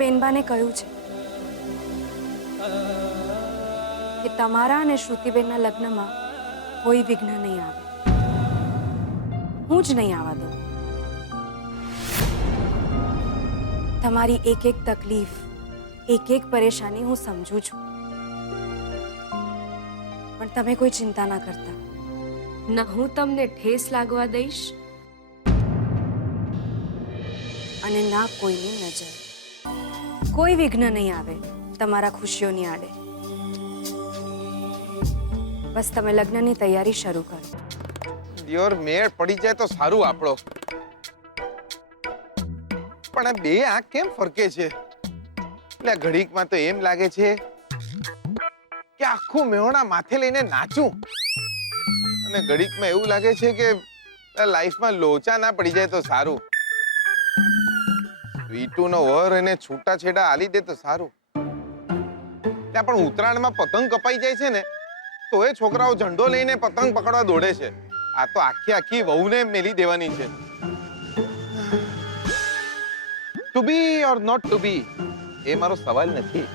બેનબાને કહ્યું છે કે તમારા અને શ્રુતિબેનના લગ્નમાં કોઈ વિઘ્ન નહીં આવે. હું જ નહીં આવવા દઉં. તમારી એક એક તકલીફ, એક એક પરેશાની હું સમજુ છું, પણ તમે કોઈ ચિંતા ના કરતા. ના હું તમને ઠેસ લાગવા દઈશ અને ના કોઈની નજર. કોઈ વિઘ્ન નહીં આવે તમારા ખુશીઓની આડે. બસ તમે લગ્નની તૈયારી શરૂ કરો. દિયોર મેળ પડી જાય તો સારું આપણો. પણ આ બે આંખ કેમ ફરકે છે? એટલે ઘડીકમાં તો એમ લાગે છે કે આખું મેહોણા માથે લઈને નાચું, અને ઘડીકમાં એવું લાગે છે કે લાઈફમાં લોચા ના પડી જાય તો સારું. વીટુનો વર એને છૂટાછેડા આલી દે તો સારું. ત્યાં પણ ઉત્તરાયણમાં પતંગ કપાઈ જાય છે ને તો એ છોકરાઓ ઝંડો લઈને પતંગ પકડવા દોડે છે. આ તો આખી આખી વહુને મેલી દેવાની છે. To be or not to be એ મારો સવાલ નથી.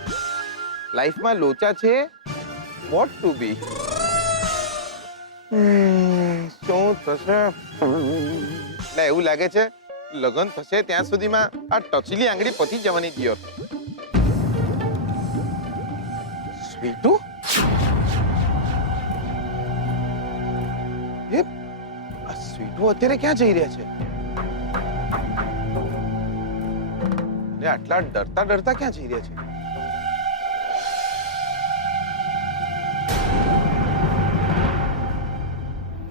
લાઈફમાં લોચા છે, વોટ ટુ બી. શું થશે? એટલે એવું લાગે છે લગ્ન થશે ત્યાં સુધીમાં આ ટચલી આંગળી પતી જવાની. દિયોર સ્વીટુ એ આ સ્વીટુ અત્યારે ક્યાં જઈ રહ્યા છે? ને આટલા ડરતા ડરતા ક્યાં જઈ રહ્યા છે?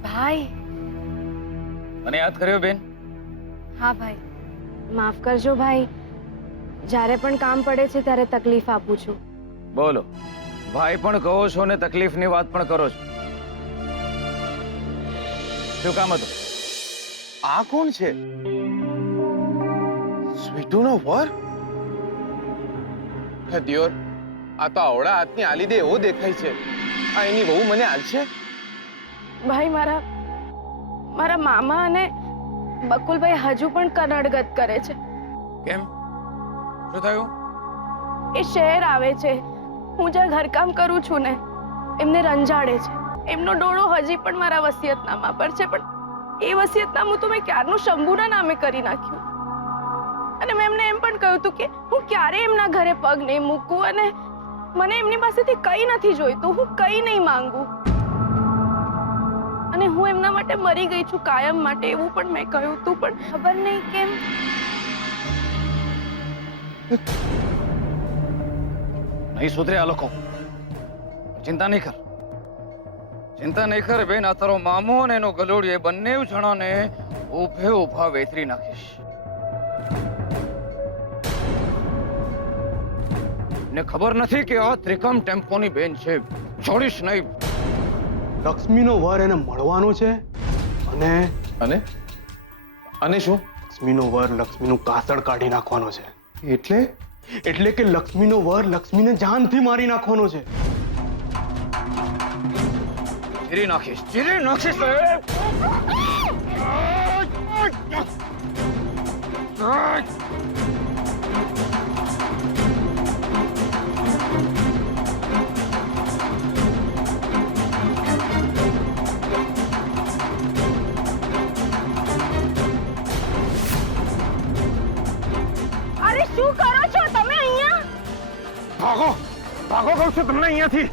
ભાઈ. મને યાદ કર્યો બેન? હા ભાઈ, માફ કરજો ભાઈ. જ્યારે પણ કામ પડે છે ત્યારે તકલીફ આપું છું. બોલો, ભાઈ પણ કહો છો ને તકલીફની વાત પણ કરો છો. શું કામ હતું? આ કોણ છે? સ્વીટુનો વર? હે દિયોર, આ તો આવડા હાથની આલી દે એવો દેખાય છે. આ એની વહુ મને આલશે? ભાઈ, મારા મામા અને બકુલભાઈ હજુ પણ કનડગત કરે છે. કેમ? શું થયું? એ શહેર આવે છે, હું જ્યાં ઘરકામ કરું છું ને એમને રંજાડે છે. એમનો ડોળો હજી પણ મારા વસિયતનામા પર છે, પણ એ વસિયતનામું તો મેં ક્યારનું શંભુના નામે કરી નાખ્યું. અને મેં એમને એમ પણ કહ્યું હતું કે હું ક્યારે એમના ઘરે પગ નહીં મૂકું, અને મને એમની પાસેથી કંઈ નથી જોઈતું, હું કંઈ નહીં માંગુ, અને હું એમના માટે મરી ગઈ છું કાયમ માટે, એવું પણ મેં કહ્યું હતું. પણ ખબર નહીં કેમ નહીં સુધરે આ લોકો. ચિંતા નહીં કર, ચિંતા નહીં કર બેન. આ તારો મામો અને એનો ગલોડી બંને જણાને ઉભે ઉભા વેતરી નાખીશ. ને ખબર નથી કે આ ત્રિકમ ટેમ્પોની બેન છે, છોડીશ નહીં. લક્ષ્મીનો વર એને મળવાનો છે, અને અને અને શું? લક્ષ્મીનો વર લક્ષ્મીનું કાસળ કાઢી નાખવાનો છે. એટલે કે લક્ષ્મીનો વર લક્ષ્મીને જાનથી મારી નાખવાનો છે. ચીરી નાખીશ, ચીરી નાખીશ. શું કરો છો તમે અહીંયા? ભાગો ભાગો કહું છું તમને અહીંયાથી.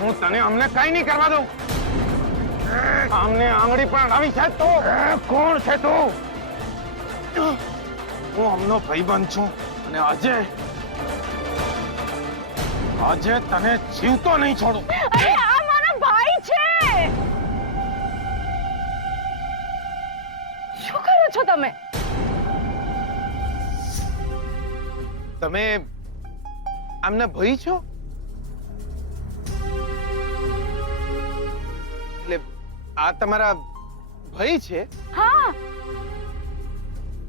હું તને અમને કઈ નહીં કરવા દઉં. અમને આંગળી પણ આવી છે તો કોણ છે તું? હું અમનો ભાઈબંધ છું, અને આજે તને જીવતો નહીં છોડું. અરે આ મારા ભાઈ છે. શું કરો છો તમે? તમે આમને ભાઈ છો? એટલે આ તમારા ભાઈ છે? હા.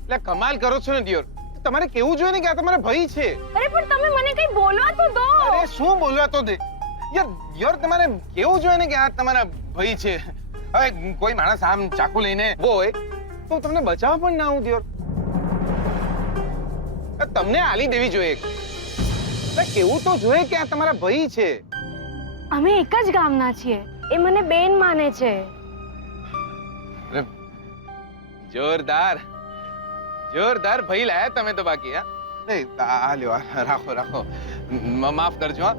એટલે કમાલ કરો છો ને દિયોર. તમારે કેવું જોઈએ ને કે આ તમારા ભાઈ છે. અરે પણ તમે મને કઈ બોલવા તો દો. અરે શું બોલવા તો દે યાર. તમારે કેવું જોઈએ ને કે આ તમારા ભાઈ છે. હવે કોઈ માણસ આમ ચાકુ લઈને હોય તો તમને બચાવવા પણ ના આવું દિયોર. તમને આલી દેવી જોઈએ. એટલે કેવું તો જોઈએ કે આ તમારા ભાઈ છે. અમે એક જ ગામના છીએ. એ મને બેન માને છે. જોરદાર જોરદાર ભાઈ લાયા તમે તો. બાકી હા નહીં આ લ્યો, રાખો રાખો. માફ કરજો હા.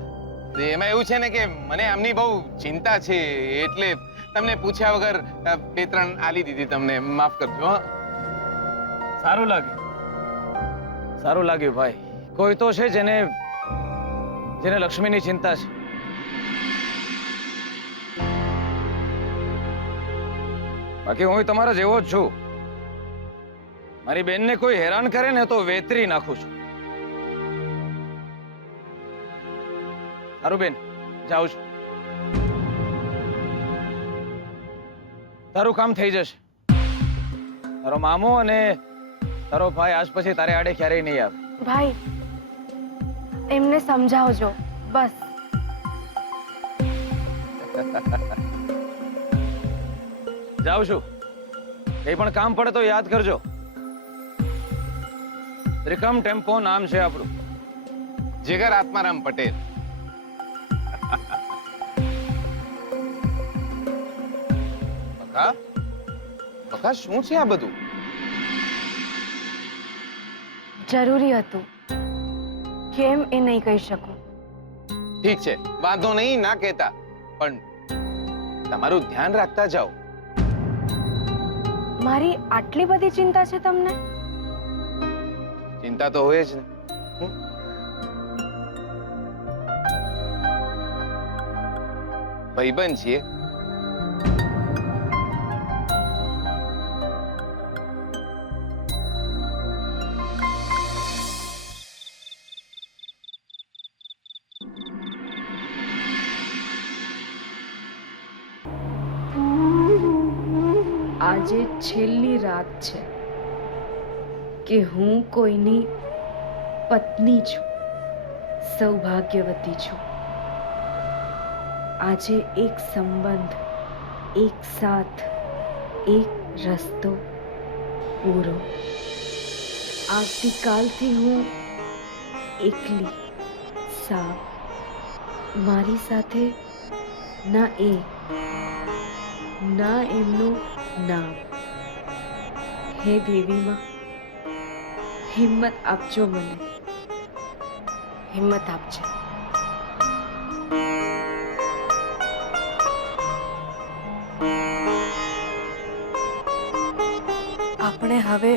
એમાં એવું છે ને કે મને આમની બહુ ચિંતા છે, એટલે તમને પૂછ્યા વગર 2-3 આલી દીધી તમને. માફ કરજો હા. સારું લાગ્યું ભાઈ. કોઈ તો છે જેને લક્ષ્મીની ચિંતા છે. બાકી હું તમારા જેવો જ છું. મારી બેનને કોઈ હેરાન કરે ને તો વેતરી નાખું છું. સારું બેન, જાઉં છું. તારું કામ થઈ જશે. તારો મામો અને તારો ભાઈ આજ પછી તારે આડે ક્યારેય નહીં આવે. ભાઈ, એમને સમજાવજો બસ. જાઉં છું. કઈ પણ કામ પડે તો યાદ કરજો. ત્રિકમ ટેમ્પો નામ છે આપણું. જીગર આત્મારામ પટેલ. બકા બકા શું છે આ બધું? જરૂરી હતું. કેમ એ નહીં કહી શકું. ઠીક છે, વાંધો નહીં, ના કહેતા, પણ તમારું ધ્યાન રાખતા જાઓ. મારી આટલી બધી ચિંતા છે તમને? ચિંતા તો હોય જ ને. ભાઈબંધ છીએ. આજે છેલ્લી રાત છે કે હું કોઈની પત્ની છું, સૌભાગ્યવતી છું. આજે એક સંબંધ, એક સાથ, એક રસ્તો પૂરો. આવતીકાલથી હું એકલી, સાવ. મારી સાથે ના એ ના એમનું નામ. હે દેવી માં, હિંમત આપજો મને. હિંમત આપજે. આપણે હવે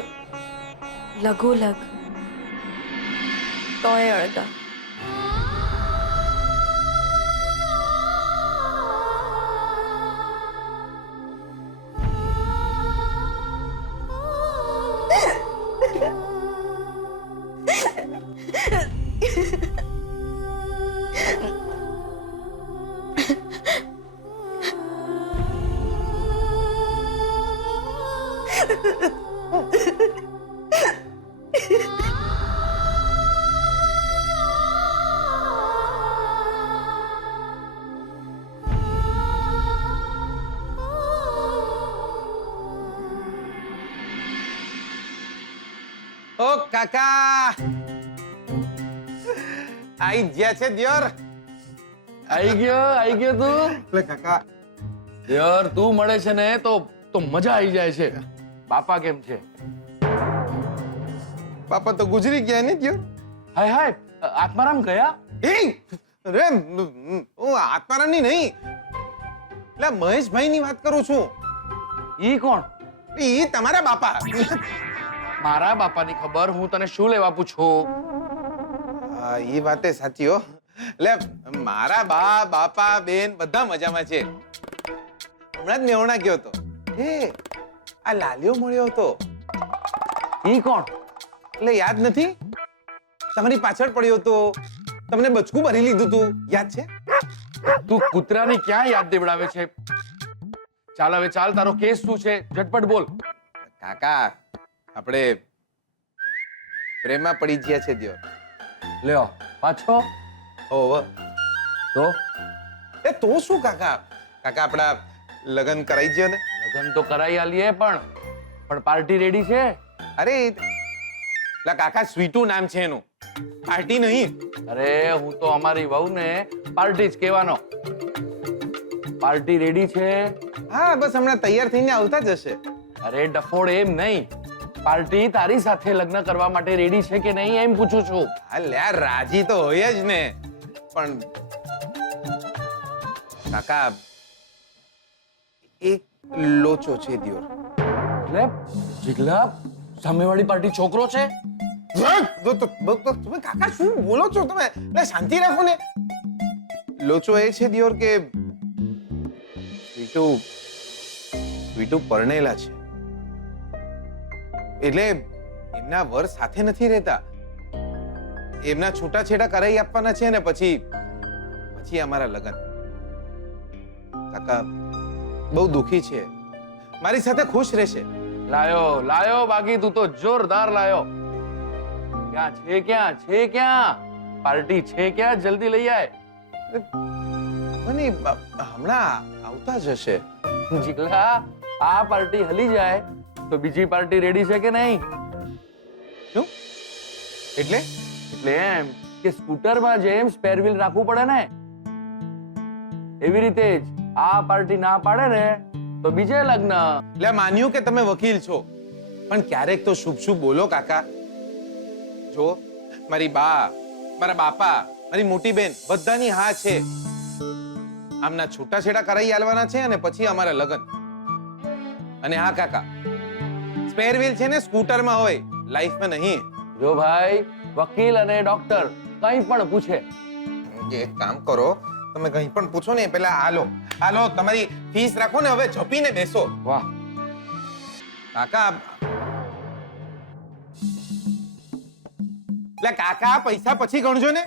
લઘુલઘ તોય અડધા. ઓ કાકા, આઈ ગયા છે દિયોર. આઈ ગયો તું. એટલે કાકા, યાર તું મળે છે ને તો મજા આવી જાય છે. બાપા કેમ છે? પાપા તો ગુજરી ગયા ને દિયોર. હાય હાય, આત્મારામ ગયા? એ રે, હું આત્મારામની નહીં, એટલે મહેશભાઈની વાત કરું છું. ઈ કોણ? ઈ તમારા બાપા. મારા બાપાની ખબર હું તને શું લેવા પૂછું? હા, ઈ વાતે સાચી હો. એટલે મારા બા, બાપા, બેન બધા મજામાં છે. હમણાં જ મેહોણા ગયો હતો. આ લાલિયો મળ્યો હતો. ઈ કોણ? એટલે યાદ નથી? તમારી પાછળ પડ્યો હતો, તમને બચકું ભરી લીધું હતું, યાદ છે? તું કૂતરાની ક્યાં યાદ દેવડાવે છે? ચાલ હવે ચાલ, તારો કેસ શું છે? ઝટપટ બોલ. કાકા, આપણે પ્રેમમાં પડી ગયા છે દિયોર. લ્યો પાછો. ઓહો. તો એ તો શું કાકા? કાકા આપણા લગ્ન કરાઈ ગયો ને? લગન તો કરાઈ આલીએ, પણ પાર્ટી રેડી છે? અરે લા કાકા સ્વીટુ નામ છે એનું, પાર્ટી નહીં. અરે હું તો અમારી વહુને પાર્ટી જ કહેવાનો. પાર્ટી રેડી છે? હા બસ હમણાં તૈયાર થઈને આવતા જ હશે. અરે ડફોડ એમ નહીં, પાર્ટી તારી સાથે લગ્ન કરવા માટે રેડી છે કે નહીં એમ પૂછું છું. અલ્યા રાજી તો હોય જ ને, પણ કાકા એક લોચો છે દિયોર. એટલે જીગલા સામેવાળી પાર્ટી છોકરો છે? તમે કાકા શું બોલો છો તમે? એટલે શાંતિ રાખો ને. લોચો એ છે દિયોર કે સ્વીટુ સ્વીટુ પરણેલા છે, એટલે એમના વર સાથે નથી રહેતા. એમના છૂટાછેડા કરાવી આપવાના છે ને પછી પછી અમારા લગ્ન. કાકા બહુ દુખી છે, મારી સાથે ખુશ રહેશે. લાયો લાયો બાકી તું તો જોરદાર લાયો. ક્યાં છે ક્યાં છે ક્યાં પાર્ટી છે ક્યાં? જલ્દી લઈ આય. અને હમણાં આવતા જ હશે. જીગલા આ પાર્ટી હલી જાય તો બીજી પાર્ટી રેડી છે કે નહીં? શું એટલે? એટલે એમ કે સ્કૂટરમાં જેમ સ્પેર વ્હીલ રાખવું પડે ને, એવી રીતે જ આ પાર્ટી ના પાડે ને તો બીજે લગ્ન. એટલે માન્યું કે તમે વકીલ છો, પણ ક્યારેક તો શુભ શુભ બોલો કાકા. જો મારી બા, મારા બાપા, મારી મોટી બેન બધાની હા છે. આમના છૂટાછેડા કરાવી આલવાના છે અને પછી અમારા લગ્ન. અને હા કાકા, સ્પેર વ્હીલ છે ને સ્કૂટરમાં હોય, લાઈફમાં નહીં. જો ભાઈ વકીલ અને ડોક્ટર કંઈ પણ પૂછે, એક કામ કરો, તમે કંઈ પણ પૂછો ને પેલા હાલો હાલો તમારી ફીસ રાખો ને, હવે ઝપીને બેસો. વાહ કાકા એટલે કાકા પૈસા પછી ગણજો ને.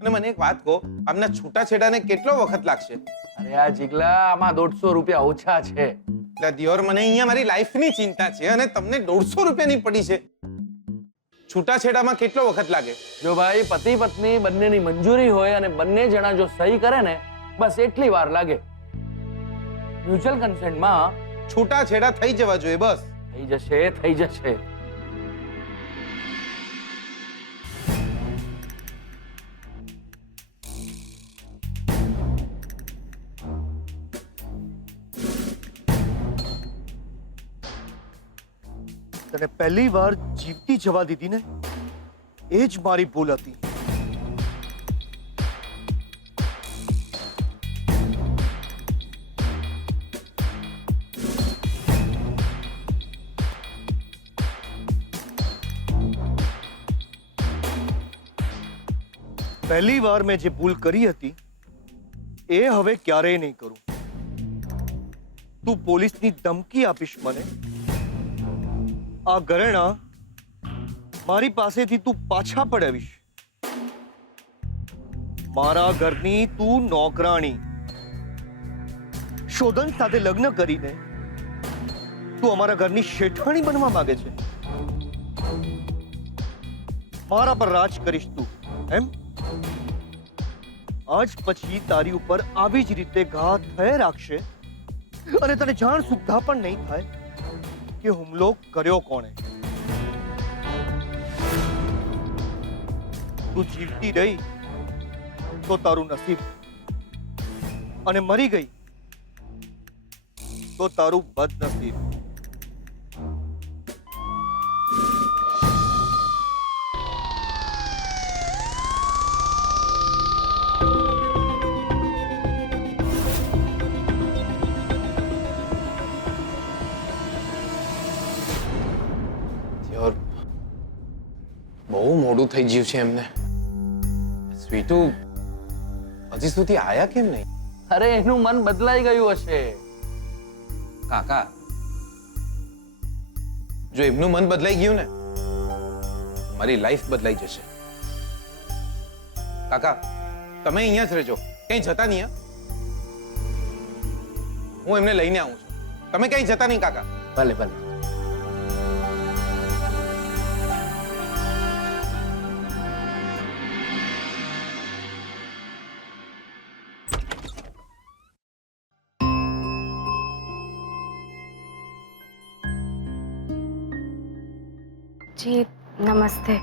અને મને એક વાત કહો, આમના છૂટાછેડાને કેટલો વખત લાગશે? અરે આ જીગલા આમાં 150 રૂપિયા ઓછા છે. એટલે દિયોર મને અહીંયા મારી લાઈફની ચિંતા છે અને તમને 150 રૂપિયાની પડી છે. છૂટાછેડામાં કેટલો વખત લાગે? જો ભાઈ પતિ પત્ની બંનેની મંજૂરી હોય અને બંને જણા જો સહી કરે ને બસ એટલી વાર લાગે. મ્યુચ્યુઅલ કન્સેન્ટમાં છૂટાછેડા થઈ જવા જોઈએ બસ. થઈ જશે થઈ જશે. તને પહેલી વાર જીવતી જવા દીધી ને, એ જ મારી ભૂલ હતી. પહેલી વાર મેં જે ભૂલ કરી હતી એ હવે ક્યારેય નહીં કરું. તું પોલીસની ધમકી આપીશ મને, આ ઘરેણા મારી પાસેથી તું પાછા પડાવીશ. મારા ઘરની તું નોકરાણી. શોધન સાથે લગ્ન કરીને તું અમારા ઘરની શેઠાણી બનવા માંગે છે. મારા પર રાજ કરીશ તું એમ? આજ પછી તારી ઉપર આવી જ રીતે ઘા થયે રાખશે અને તને જાણ સુદ્ધા પણ નહીં થાય કે હુમલો કર્યો કોણે. તું જીવતી રહી તો તારું નસીબ, અને મરી ગઈ તો તારું બદનસીબ. બહુ મોડું થઈ ગયું છે એમને. સ્વીટુ હજી સુધી આયા કેમ નહીં? અરે એનું મન બદલાઈ ગયું હશે. કાકા જો એમનું મન બદલાઈ ગયું ને, મારી લાઈફ બદલાઈ જશે. કાકા તમે અહીંયા જ રહેજો, કઈ જતા નહીં. હું એમને લઈને આવું છું, તમે કઈ જતા નહીં કાકા. ભલે ભલે. જી નમસ્તે.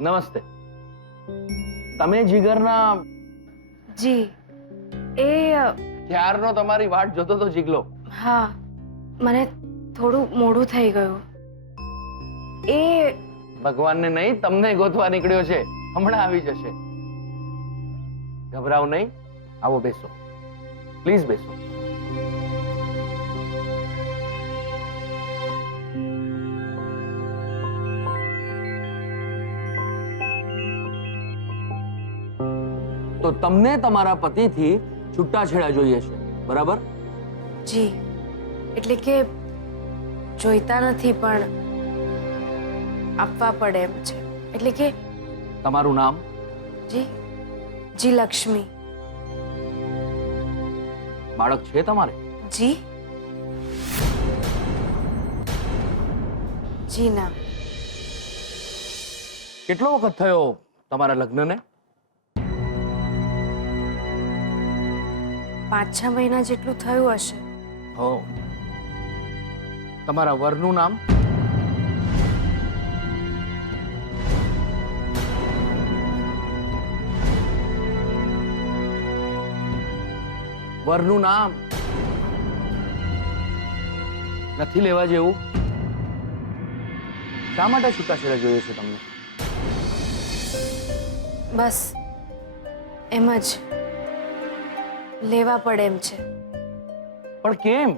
નમસ્તે. તમે જીગરના જી એ ક્યારનો તમારી વાટ જોતો તો જીગલો. હા, મને થોડું મોડું થઈ ગયું. એ ભગવાનને નહીં, તમને ગોતવા નીકળ્યો છે. હમણાં આવી જશે. ગભરાવ નહીં. આવો બેસો, પ્લીઝ બેસો. તો તમને તમારા પતિથી છૂટાછેડા જોઈએ છે, બરાબર? જી એટલે કે જોઈતા નથી પણ આપવા પડે એમ છે. એટલે કે તમારું નામ? જી જી લક્ષ્મી. બાળક છે તમારે? જી જી ના. કેટલો વખત થયો તમારા લગ્નને? 5-6 મહિના જેટલું થયું હશે. હો. તમારા વરનું નામ? વરનું નામ નથી લેવા જેવું? શા માટે છૂટાછેડા જોઈએ છે તમને? બસ એમ જ લેવા પડે એમ છે. પણ કેમ?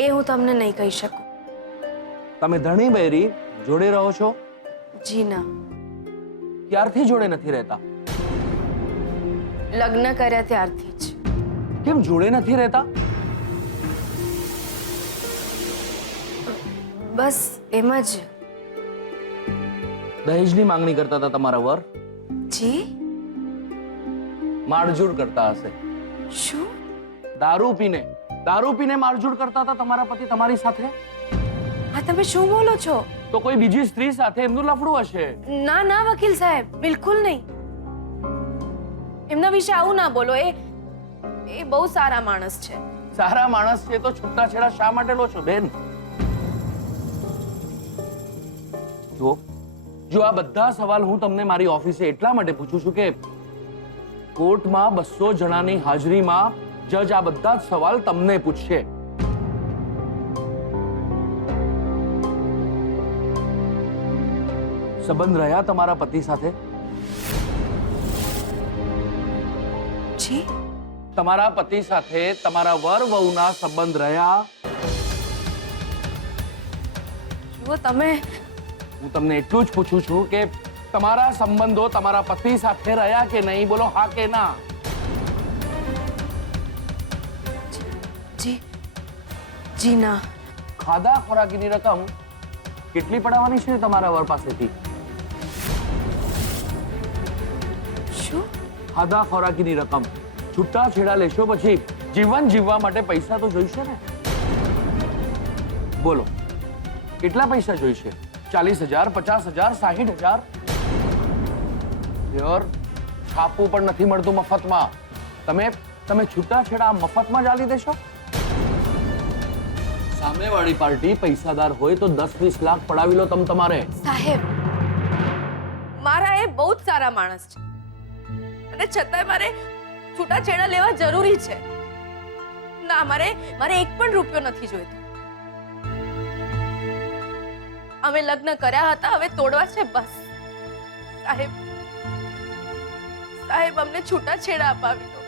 એ હું તમને નહીં કહી શકું. તમે ધણી બૈરી જોડે રહો છો? જી ના. ક્યારથી જોડે નથી રહેતા? લગ્ન કર્યા ત્યારથી જ. કેમ જોડે નથી રહેતા? બસ એમ જ. દહેજની માંગણી કરતા હતા તમારા વર? જી મારઝૂડ કરતા હશે. શું? દારૂ પીને મારઝૂડ કરતા હતા તમારા પતિ તમારી સાથે? આ તમે શું બોલો છો? તો કોઈ બીજી સ્ત્રી સાથે એમનું લફડું હશે. ના ના વકીલ સાહેબ, બિલકુલ નહીં. એમના વિશે આવું ના બોલો. એ બહુ સારા માણસ છે. સારા માણસ છે તો છૂટાછેડા શા માટે લો છો બેન? જો આ બધા સવાલ હું તમને મારી ઓફિસે એટલા માટે પૂછું છું કે કોર્ટમાં 200 જણાની હાજરીમાં જજ આ બધા જ સવાલ તમને પૂછશે. સંબંધ રહ્યા તમારા પતિ સાથે? જી તમારા પતિ સાથે તમારા વર વહુના સંબંધ રહ્યા? જુઓ તમે, હું તમને એટલું જ પૂછું છું કે તમારા સંબંધો તમારા પતિ સાથે રહ્યા કે નહીં? બોલો હા કે ના. જી જી ના. ખાધા ખોરાકીની રકમ કેટલી પડાવવાની છે તમારા વર પાસેથી? શું? ખાધા ખોરાકીની રકમ. છૂટાછેડા લેશો પછી જીવન જીવવા માટે પૈસા તો જોઈશે ને? બોલો કેટલા પૈસા જોઈશે? 40,000, 50,000, 60,000? યાર, છાપવું પણ નથી મળતું મફતમાં. તમે છૂટાછેડા મફતમાં ચાલી દેશો? સામેવાળી પાર્ટી પૈસાદાર હોય તો 10-20 લાખ પડાવી લો તમારે. સાહેબ, મારા એ બહુ જ સારા માણસ છે અને છતાંય મારે છૂટાછેડા લેવા જરૂરી છે. ના, મારે એક પણ રૂપિયો નથી જોઈતો. અમે લગ્ન કર્યા હતા, હવે તોડવા છે બસ. સાહેબ અમને છૂટાછેડા અપાવી દો.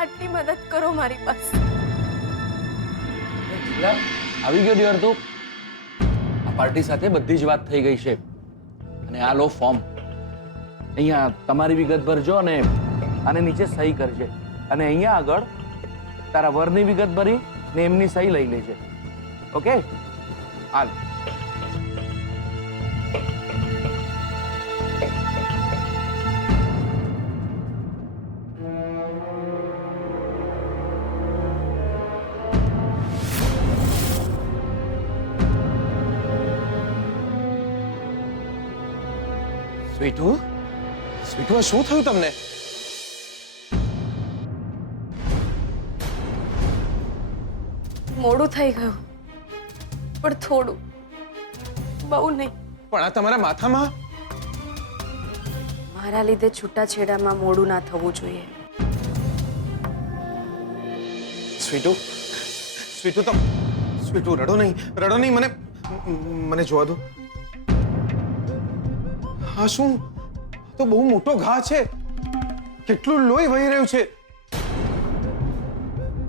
આટલી મદદ કરો મારી બસ. આવી ગયો ડિયર તું. આ પાર્ટી સાથે બધી જ વાત થઈ ગઈ છે અને આ લો ફોર્મ. અહીંયા તમારી વિગત ભરજો અને આને નીચે સહી કરજે અને અહીંયા આગળ તારા વરની વિગત ભરી ને એમની સહી લઈ લેજે. ઓકે? હાલ. સ્વીટુ, શું થયું તમને? મોડું થઈ ગયું, પણ થોડું, બહુ નહીં. પણ આ તમારા માથામાં મારા લીધે છૂટાછેડામાં મોડું ના થવું જોઈએ. સ્વીટુ, સ્વીટુ રડો નહીં, મને જોવા દો. હા શું? તો બહુ મોટો ઘા છે, કેટલું લોહી વહી રહ્યું છે.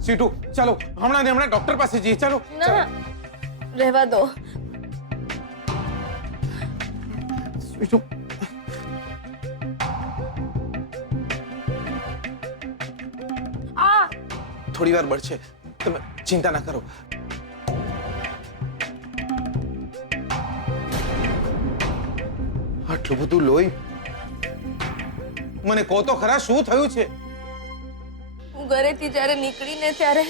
સ્વીટુ ચાલો હમણાં ને હમણાં ડોક્ટર પાસે જઈએ. ચાલો. ના, રહેવા દો. સ્વીટુ આ થોડી વાર બળશે, તમે ચિંતા ના કરો. આટલું બધું લોહી, મને કહો તો ખરા શું થયું છે? હું ઘરેથી જ્યારે નીકળીને ત્યારે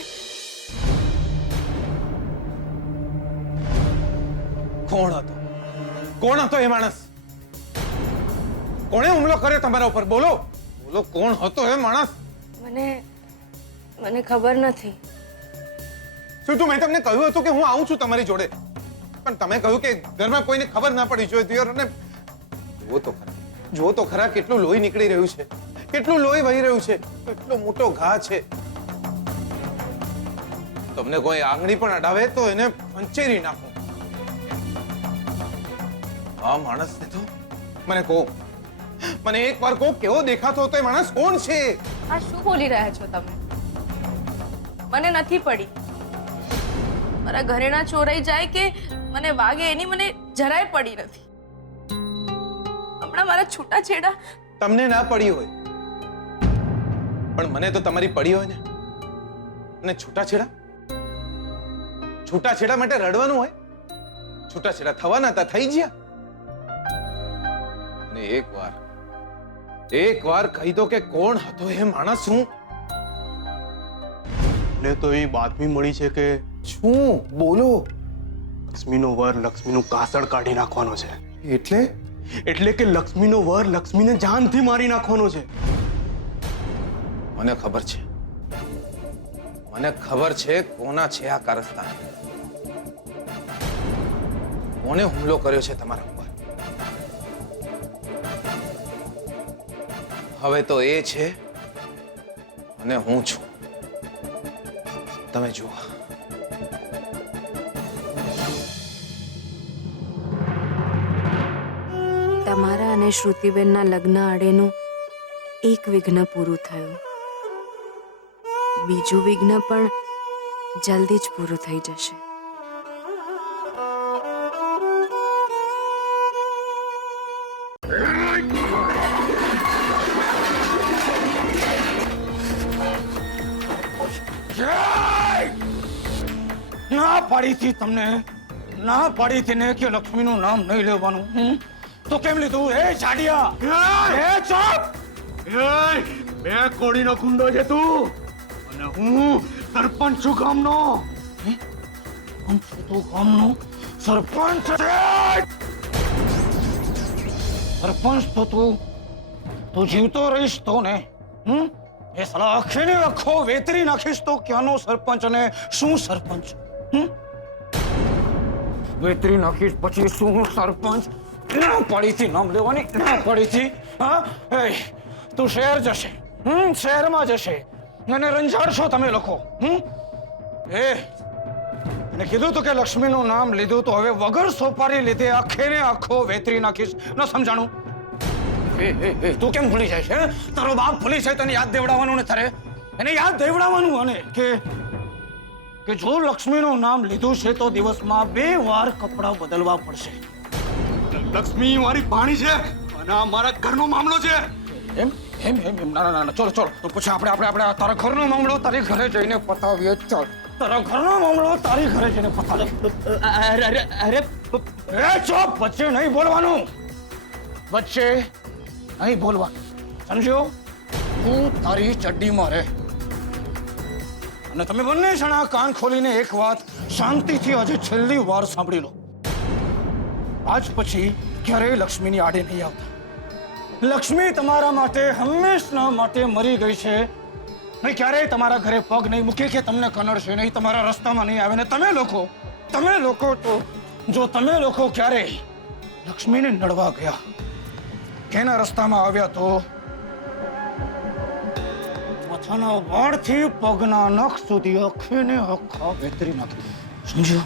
કોણ હતો એ માણસ? કોણે હુમલો કર્યો તમારા ઉપર? બોલો કોણ હતો એ માણસ? મને ખબર નથી. શું મેં તમને કહ્યું હતું કે હું આવું છું તમારી જોડે, પણ તમે કહ્યું કે ઘરમાં કોઈને ખબર ના પડી જોઈએ. અને જુઓ તો ખરા કેટલું લોહી નીકળી રહ્યું છે, કેટલું લોહી વહી રહ્યું છે, કેટલો મોટો ઘા છે. તમને કોઈ આંગળી પણ અડાવે તો એને ફંચેરી નાખો. આ માણસને તો મને કહો, મને એકવાર કહો, કેવો દેખાતો હતો એ માણસ? કોણ છે? આ શું બોલી રહ્યા છો તમે? મને નથી પડી. મારા ઘરેણા ચોરાઈ જાય કે મને વાગે એની મને જરાય પડી નથી. હમણાં મારા છૂટાછેડા તમને ના પડી હોય, પણ મને તો તમારી પડી હોય ને. અને છૂટાછેડા માટે રડવાનું હોય? છૂટાછેડા થવાના હતા, થઈ ગયા. અને એકવાર કહી દો કે કોણ હતો એ માણસ. હું ને તો એ બાતમી મળી છે કે શું? બોલો. લક્ષ્મીનો વર લક્ષ્મીનું કાસળ કાઢી નાખવાનો છે. એટલે કે લક્ષ્મીનો વર લક્ષ્મીને જાનથી મારી નાખવાનો છે. મને ખબર છે કોના છે આ કારસ્તાન. કોને હુમલો કર્યો છે તમારા ઉપર? હવે તો એ છે અને હું છું. તમે જુઓ. તમારા અને શ્રુતિબેનના લગ્ન આડેનું એક વિઘ્ન પૂરું થયું. બીજું વિઘ્ન પણ જલ્દી જ પૂરું થઈ જશે. ના પાડી હતી તમને, ના પાડી હતી ને કે લક્ષ્મીનું નામ નહીં લેવાનું. તો કેમ લીધું? એ જાડિયા, એ ચોપ! બે કોડીનો ગુંડો છે તું, અને હું સરપંચ છું ગામનો. સરપંચ તો તું જીવતો રહીશ તો ને? એ સાલા આખીને આખો વેતરી નાખીશ તો ક્યાંનો સરપંચ અને શું સરપંચ? વેતરી નાખીશ પછી શું સરપંચ? ના પડી થી નામ લેવાની, ના પડી થી. હા, તું શહેર જશે, શહેરમાં જશે અને રંજાડશો તમે લોકો. અને કીધું તું કે લક્ષ્મીનું નામ લીધું તો હવે વગર સોપારી લીધે આખે ને આખો વેતરી નાખીશ. ન સમજાણું? તું કેમ ભૂલી જાય છે? તારો બાપ ભૂલી જાય તને યાદ દેવડાવવાનું ને તારે એને યાદ દેવડાવવાનું. અને કે જો લક્ષ્મીનું નામ લીધું છે તો દિવસમાં 2 વાર કપડાં બદલવા પડશે. લક્ષ્મી મારી ભાણી છે અને આ મારા ઘરનો મામલો છે. એમ ના ચલો તો પછી આપણે તારા ઘરનો મામલો તારી ઘરે જઈને પતાવીએ. ચાલ, તારા ઘરનો મામલો તારી ઘરે જઈને પતાવીએ. અરે ચોપ! વચ્ચે નહીં બોલવાનું, વચ્ચે નહીં બોલવાનું, સમજ્યો? તું તારી ચડ્ડીમાં રહે. અને તમે બંને જણા કાન ખોલીને એક વાત શાંતિથી આજે છેલ્લી વાર સાંભળી લો. આજ પછી ક્યારેય લક્ષ્મીની આડે નહીં આવતા. લક્ષ્મી તમારા માટે હંમેશના માટે મરી ગઈ છે મેં ક્યારેય તમારા ઘરે પગ નહીં મૂકે કે તમને કનડશે નહીં, તમારા રસ્તામાં નહીં આવે. ને તમે લોકો તો જો તમે લોકો ક્યારેય લક્ષ્મીને નડવા ગયા કે એના રસ્તામાં આવ્યા તો માથાના વાળથી પગના નખ સુધી આખીને આખા વેતરી નાખી. સમજ્યો?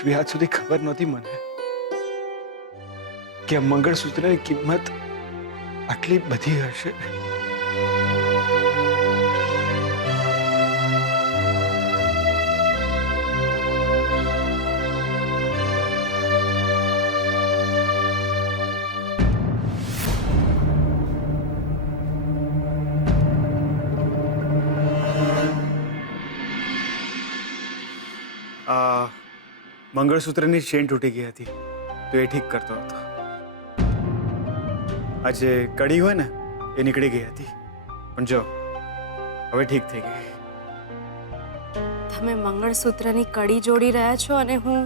લક્ષ્મી, આજ સુધી ખબર નહોતી મને કે આ મંગળસૂત્રની કિંમત આટલી બધી હશે. મંગળસૂત્રની ચેન તૂટી ગઈ હતી તો એ ઠીક કરતો હતો. આજે કડી હોય ને એ નીકળી ગઈ હતી, પણ જો હવે ઠીક થઈ ગઈ. તમે મંગળસૂત્રની કડી જોડી રહ્યા છો અને હું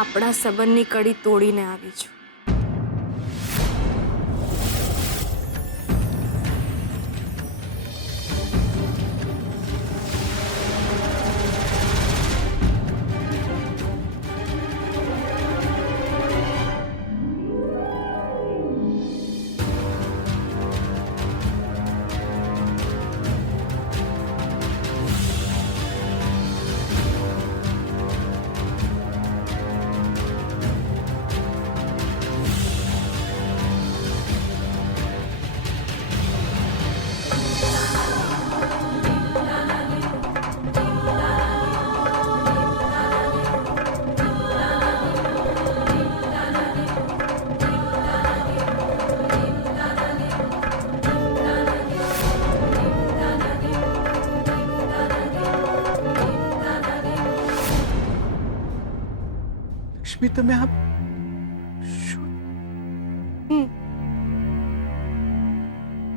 આપણા સંબંધની કડી તોડીને આવી છું. લક્ષ્મી, તમે આ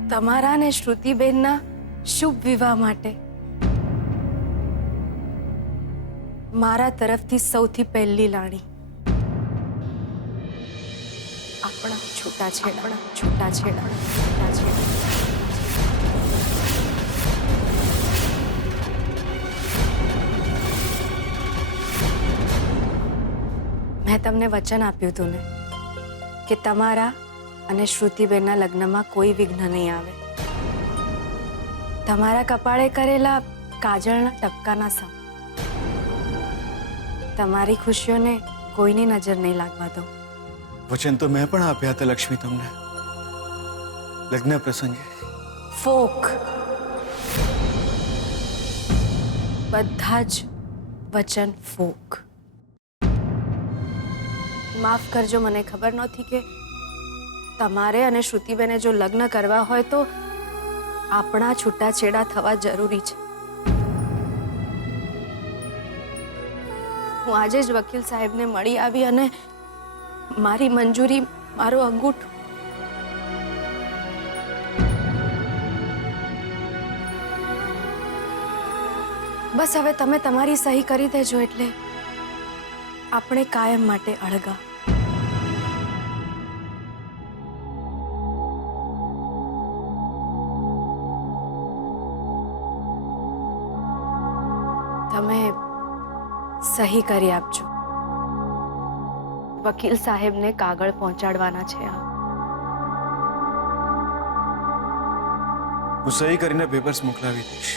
તમારા અને શ્રુતિબેનના શુભ વિવાહ માટે મારા તરફથી સૌથી પહેલી લાણી આપણા છૂટાછેડા. મેં તમને વચન આપ્યું હતું ને કે તમારા અને શ્રુતિબેનના લગ્નમાં કોઈ વિઘ્ન નહીં આવે. તમારા કપાળે કરેલા કાજળના ટપકાના સમ તમારી ખુશીઓને કોઈની નજર નહીં લાગવા દો. વચન તો મેં પણ આપ્યા હતા લક્ષ્મી તમને, લગ્ન પ્રસંગે. ફોક બધા જ વચન ફોક. માફ કરજો, મને ખબર નહોતી કે તમારે અને શ્રુતિબેને જો લગ્ન કરવા હોય તો આપણા છૂટાછેડા થવા જરૂરી છે. હું આજે જ વકીલ સાહેબને મળી આવી અને મારી મંજૂરી, મારો અંગૂઠો બસ હવે તમે તમારી સહી કરી દેજો એટલે આપણે કાયમ માટે અળગા. તમે સહી કરી આપજો. વકીલ સાહેબને કાગળ પહોંચાડવાના છે. હું સહી કરીને પેપર્સ મોકલાવી દઈશ.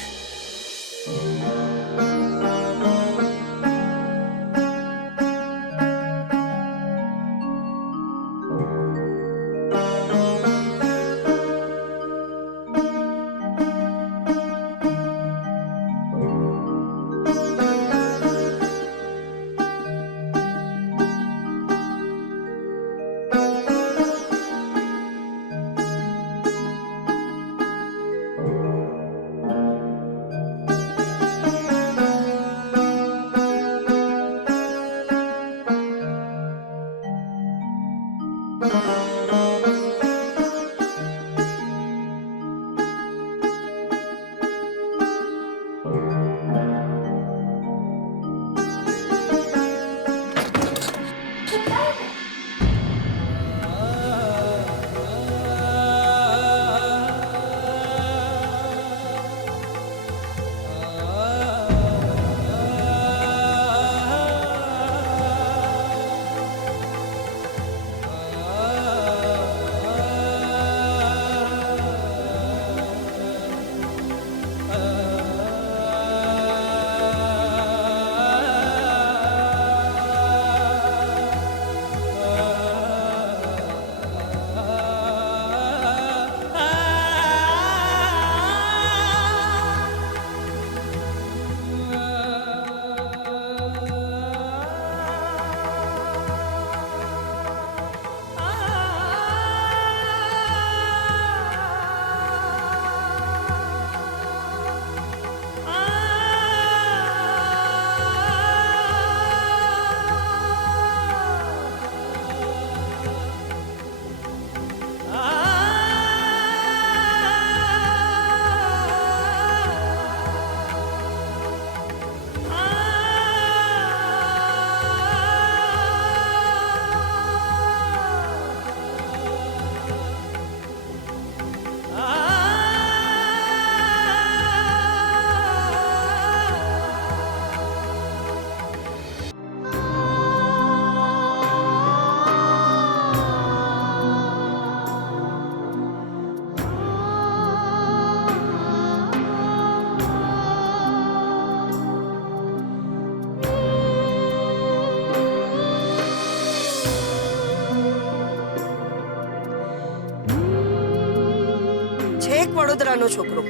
છેક વડોદરાનો છોકરો,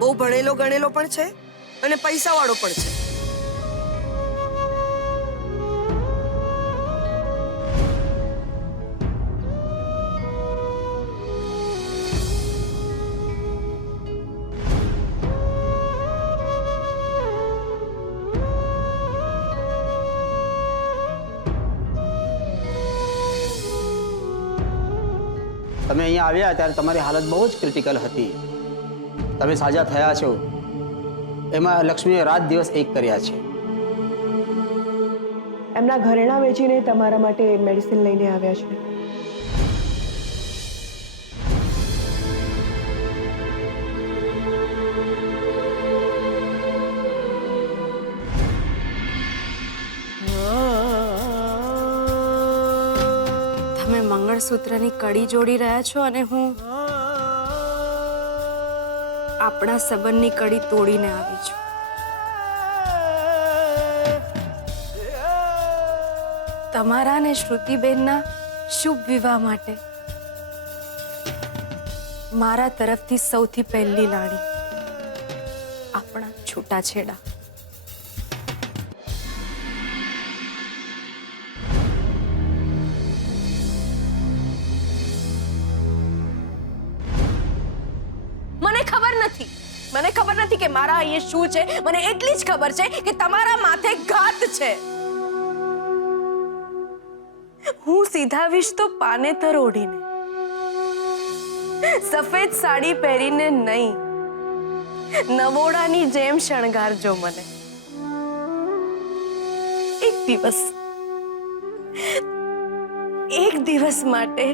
બહુ ભણેલો ગણેલો પણ છે અને પૈસાવાળો પણ છે. તમે અહીંયા આવ્યા ત્યારે તમારી હાલત બહુ જ ક્રિટિકલ હતી. તમે સાજા થયા છો એમાં લક્ષ્મીએ રાત દિવસ એક કર્યા છે. એમના ઘરેણાં વેચીને તમારા માટે મેડિસિન લઈને આવ્યા છે. તમે મંગળસૂત્રની કડી જોડી રહ્યા છો અને હું આપણા સંબંધની કડી તોડીને આવી છું. તમારા અને શ્રુતિબેનના શુભ વિવાહ માટે મારા તરફથી સૌથી પહેલી લાડી આપણા છૂટાછેડા. નથી. મને ખબર નથી કે મારા અહીંયા શું છે. મને એટલી જ ખબર છે કે તમારા માથે ઘાત છે. હું સીધા આવીશ તો પાનેતર ઓઢીને, સફેદ સાડી પહેરીને નહીં, નવોડાની જેમ શણગારજો મને. એક દિવસ માટે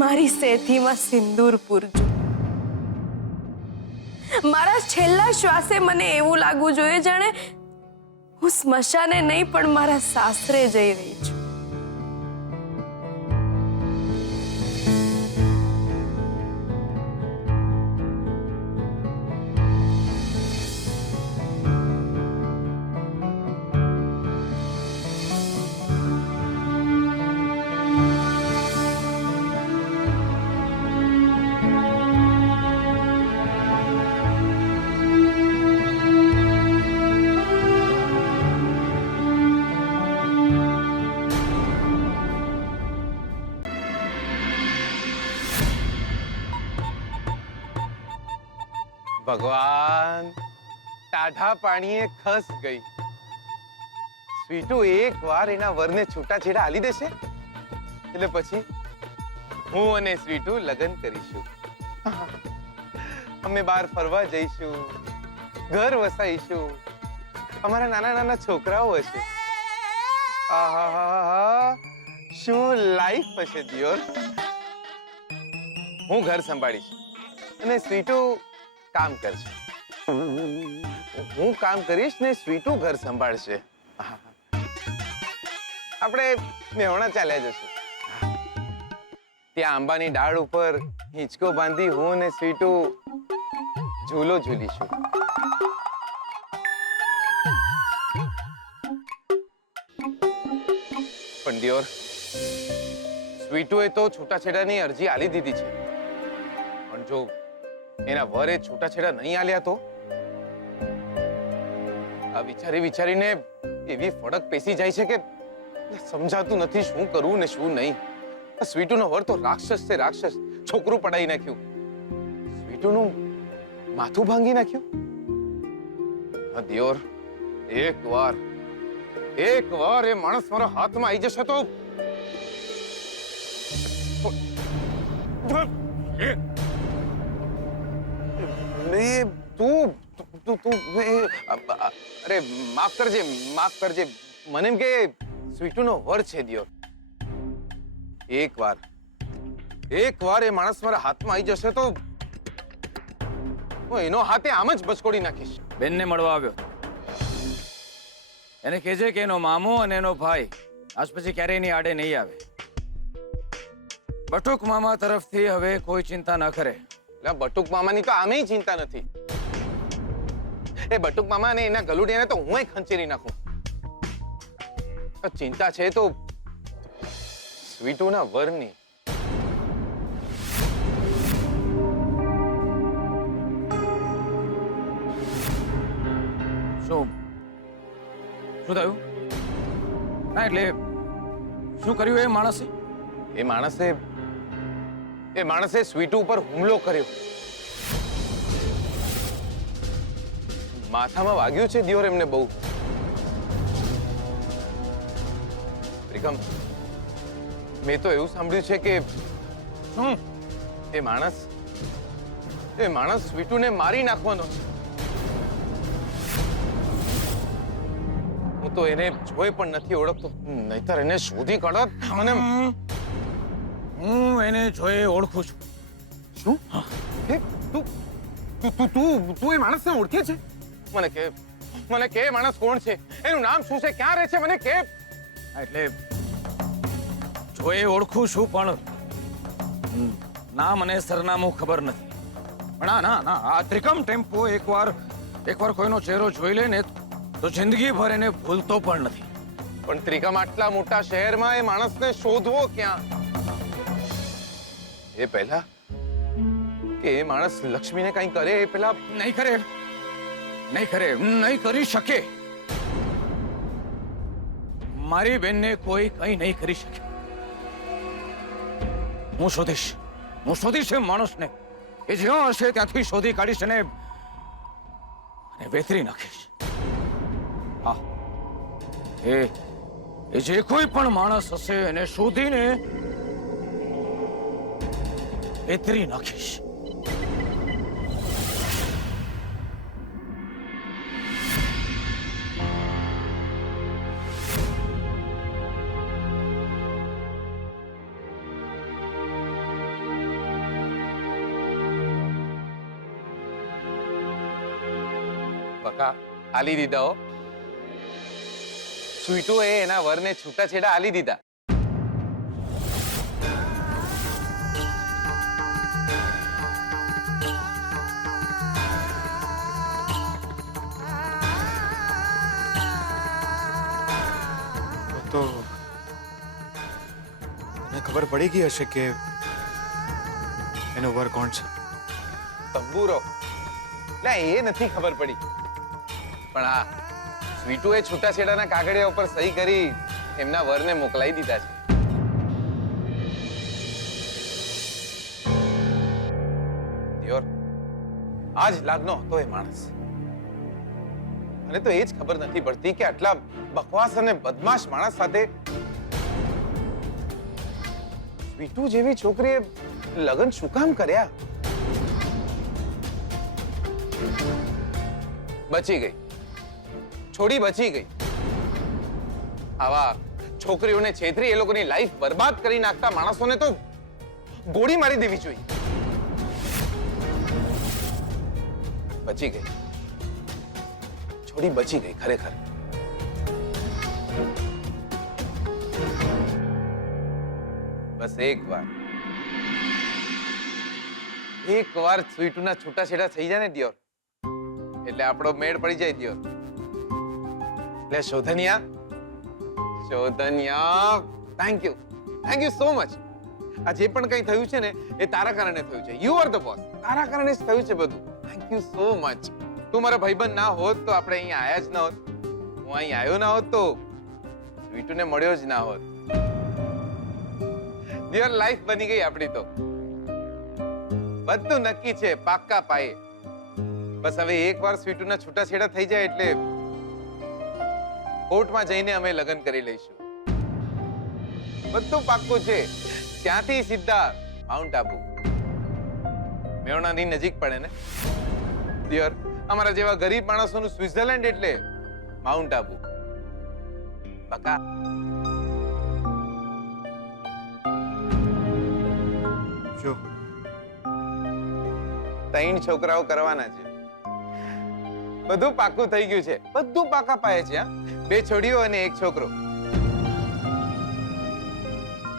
મારી સેથીમાં સિંદૂર પૂરજો. મારા છેલ્લા શ્વાસે મને એવું લાગવું જોઈએ જાણે હું સ્મશાને નહીં પણ મારા સાસરે જઈ રહી છું. ભગવાન, ટાઢા પાણીએ ખસ ગઈ. સ્વીટુ એક વાર એના વરને છૂટાછેડા આલી દેશે એટલે પછી હું અને સ્વીટુ લગ્ન કરીશું. અમે બહાર ફરવા જઈશું, ઘર વસાઈશું, અમારા નાના નાના છોકરાઓ હશે. આહાહાહા, શું લાઈફ હશે દિયોર. હું ઘર સંભાળીશ અને સ્વીટુ કામ કરશે. હું કામ કરીશ ને સ્વીટુ ઘર સંભાળશે. આપણે મેહોણા ચાલ્યા જશું. ત્યાં આંબાની ડાળ ઉપર હિંચકો બાંધી હું ને સ્વીટુ ઝૂલો ઝૂલીશું. પણ દિયોર, સ્વીટુએ તો છૂટાછેડાની અરજી આલી દીધી છે, પણ જો એના વરે છૂટાછેડા નહીં આલ્યા તો આ વિચારીને એવી ફડક પેસી જાય છે કે સમજાતું નથી શું કરવું ને શું નહીં. સ્વીટુનો વર તો રાક્ષસ છે, રાક્ષસ. છોકરું પડાઈ નાખ્યું, સ્વીટુનું માથું ભાંગી નાખ્યું. દિયોર, એક વાર એ માણસ મારા હાથમાં આવી જશે તો અરે માફ કરજે. મને એમ કે સ્વીટુનો વર છે દિયોર. એક વાર એ માણસ મારા હાથમાં આવી જશે તો હું એનો હાથે આમ જ બચકોડી નાખીશ. બેનને મળવા આવ્યો, એને કહેજે કે એનો મામો અને એનો ભાઈ આજ પછી ક્યારેય એની આડે નહીં આવે. બટુક મામા તરફથી હવે કોઈ ચિંતા ન કરે. બટુક મામાની તો આમેય ચિંતા નથી. એ બટુક મામા ને એના ગલુડિયાને તો હું ખંચેરી નાખું. ચિંતા છે તો સ્વીટુના વરની. શું થયું? ના એટલે શું કર્યું એ માણસે સ્વીટુ ઉપર હુમલો કર્યો. માથામાં વાગ્યું છે દિયોર એમને બહુ. ત્રિકમ, મેં તો એવું સાંભળ્યું છે કે એ માણસ સ્વીટુને મારી નાખવાનો છે. હું તો એને જોઈ પણ નથી ઓળખતો, નહીતર એને શોધી કાઢત. અને હું એને જોઈ ઓળખું છું. શું? તું એ માણસને ઓળખે છે? મને કે માણસ કોણ છે, એનું નામ શું છે, ક્યાં રહે છે, મને કે. એટલે જોઈ ઓળખું છું પણ નામ અને સરનામું ખબર નથી. પણ ના આ ત્રિકમ ટેમ્પો એકવાર કોઈનો ચહેરો જોઈ લે ને તો જિંદગીભર એને ભૂલતો પણ નથી. પણ ત્રિકમ, આટલા મોટા શહેરમાં એ માણસને શોધવો ક્યાં? એ પહેલા કે એ માણસ લક્ષ્મીને કંઈ કરે એ પહેલા નહીં કરી શકે. મારી બેનને કોઈ કંઈ નહીં કરી શકે. હું શોધીશ એ માણસને એ જ્યાં હશે ત્યાંથી શોધી કાઢીશ અને વેતરી નાખીશ. હા, એ જે કોઈ પણ માણસ હશે એને શોધીને વેતરી નાખીશ. બકા આલી દીધા હો. સ્વીટુ એ એના વરને છૂટાછેડા આલી દીધા. તો મને ખબર પડી ગઈ હશે કે એનો વર કોણ છે. તંબુરો લે એ નથી ખબર પડી, પણ હા સ્વીટુએ છૂટાછેડાના કાગળિયા ઉપર સહી કરી એમના વરને મોકલાઈ દીધા છે. દિયોર, આજ લાગનો હતો એ માણસ. મને તો એ જ ખબર નથી પડતી કે આટલા બકવાસ અને બદમાશ માણસ સાથે સ્વીટુ જેવી છોકરીએ લગ્ન શું કામ કર્યા? બચી ગઈ, છોડી બચી ગઈ. આવા છોકરીઓને છેતરી એ લોકોની લાઈફ બરબાદ કરી નાખતા માણસોને તો ગોળી મારી દેવી જોઈએ. બચી ગઈ, છોડી બચી ગઈ ખરેખર. બસ એકવાર સ્વીટુના છૂટાછેડા થઈ જાય ને દિયોર, એટલે આપણો મેળ પડી જાય દિયોર. એટલે શોધનિયા થેન્ક યુ સો મચ. આ જે પણ કંઈ થયું છે ને એ તારા કારણે થયું છે. You are the boss. તારા કારણે જ થયું છે બધું. Thank you so much. તું મારો ભાઈબંધ ના હોત તો આપણે અહીંયા આયા જ ન હોત. હું અહીં આવ્યો ના હોત તો સ્વીટુને મળ્યો જ ના હોત. દિયોર, લાઈફ બની ગઈ આપણી તો. બધું નક્કી છે, પાક્કા પાયે. બસ હવે એકવાર સ્વીટુના છૂટાછેડા થઈ જાય એટલે કોર્ટમાં જઈને અમે લગ્ન કરી લઈશું. બધું પાક્કું છે. ત્યાંથી સીધા માઉન્ટ આબુ. મેળાની નજીક પડે ને દિયોર. અમારા જેવા ગરીબ માણસોનું સ્વિટ્ઝરલેન્ડ એટલે માઉન્ટ આબુ. બકા જો 3 છોકરાઓ કરવાના છે. બધું પાક્કું થઈ ગયું છે. બધું પાકા પાયે છે. 2 છોડીઓ અને 1 છોકરો.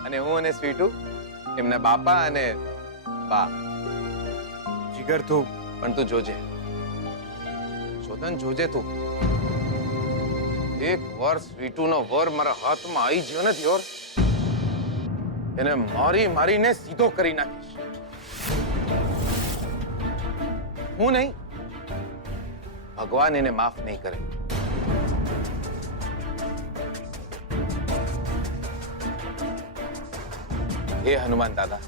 અને હું અને સ્વીટુ એમના બાપા અને બા. જીગર તું પણ તું જોજે, શોધન જોજે તું. એક વાર સ્વીટુનો વર મારા હાથમાં આવી ગયો ને દિયોર, એને મારી મારીને સીધો કરી નાખીશ. હું નહીં, ભગવાન એને માફ નહીં કરે. હે હનુમાન દાદા,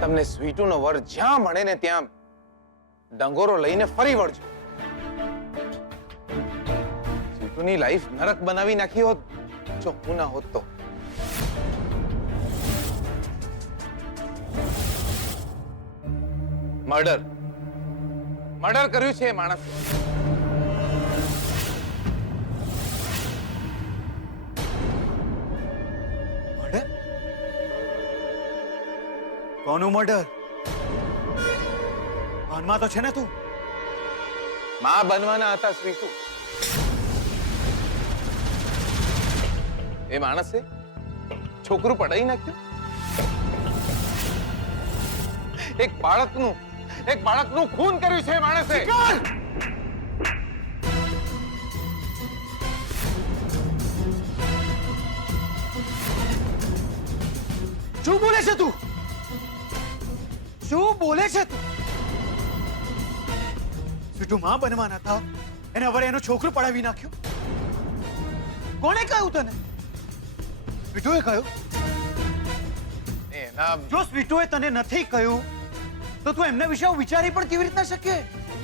તમને સ્વીટુનો વર જ્યાં મળે ને ત્યાં ડંગોરો લઈને ફરી વળજો. સ્વીટુની લાઈફ નરક બનાવી નાખી હોત જો હું ના હોત તો. મર્ડર કર્યું છે એ માણસે. મર્ડર? કોનું મર્ડર? ભાનમાં તો છે ને તું? માં બનવાના હતા સ્વીટુ. એ માણસે છોકરું પડાઈ નાખ્યું. એક બાળકનું ખૂન કર્યું છે એ માણસે. શું બોલે છે તું? શું બોલે છે તું? સ્વીટુ માં બનવાના હતા, એને હવે એનું છોકરું પડાવી નાખ્યું. કોણે કહ્યું તને? સ્વીટુએ કહ્યું? એના જો સ્વીટુએ તને નથી કહ્યું તો તું એમના વિશે આવું વિચારી પણ કેવી રીતના શકે?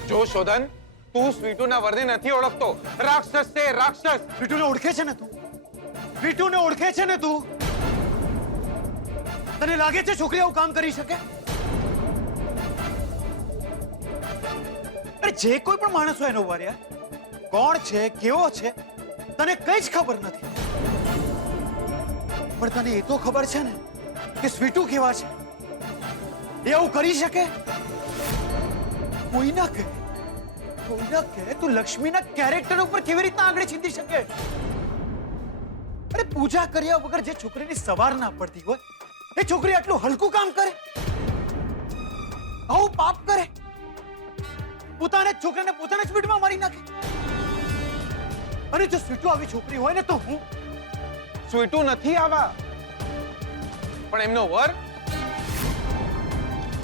જો શોધન, તું સ્વીટુના વરને નથી ઓળખતો. રાક્ષસ છે, રાક્ષસ. સ્વીટુને ઓળખે છે ને તું? સ્વીટુને ઓળખે છે ને તું? તને લાગે છે છોકરી આવું કામ કરી શકે? અરે જે કોઈ પણ માણસ હોય એનો વાર્યા, કોણ છે, કેવો છે, તને કઈ જ ખબર નથી. પણ તને એ તો ખબર છે ને કે સ્વીટુ કેવા છે? એ આવું કરી શકે? કોઈ ના કહે, કોઈ ના કહે તું લક્ષ્મીના કેરેક્ટર ઉપર કેવી રીતના આંગળી ચીંધી શકે? અરે પૂજા કર્યા વગર જે છોકરીની સવાર ના પડતી હોય એ છોકરી આટલું હલકું કામ કરે, આવું પાપ કરે, પોતાને છોકરાને પોતાના જ પેટમાં મારી નાખે. અને જો સ્વીટુ આવી છોકરી હોય ને તો હું સ્વીટુ નથી આવા, પણ એમનો વર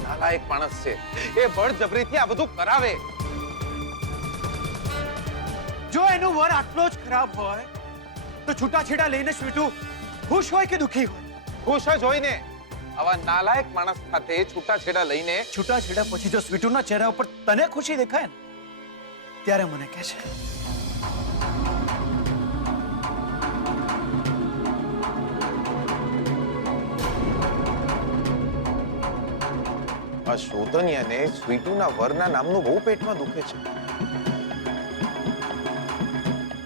નાલાયક માણસ છે. એ બળજબરીથી આ બધું કરાવે. જો એનો વર આટલો જ ખરાબ હોય તો છૂટાછેડા લઈને સ્વીટુ ખુશ હોય કે દુખી હોય? ખુશ જ હોય ને. આવા નાલાયક માણસ સાથે છૂટાછેડા લઈને છૂટાછેડા પછી જો સ્વીટુના ચહેરા ઉપર તને ખુશી દેખાય ને ત્યારે મને કહે છે. આ શોધનિયાને સ્વીટુના વરના નામનું બહુ પેટમાં દુખે છે.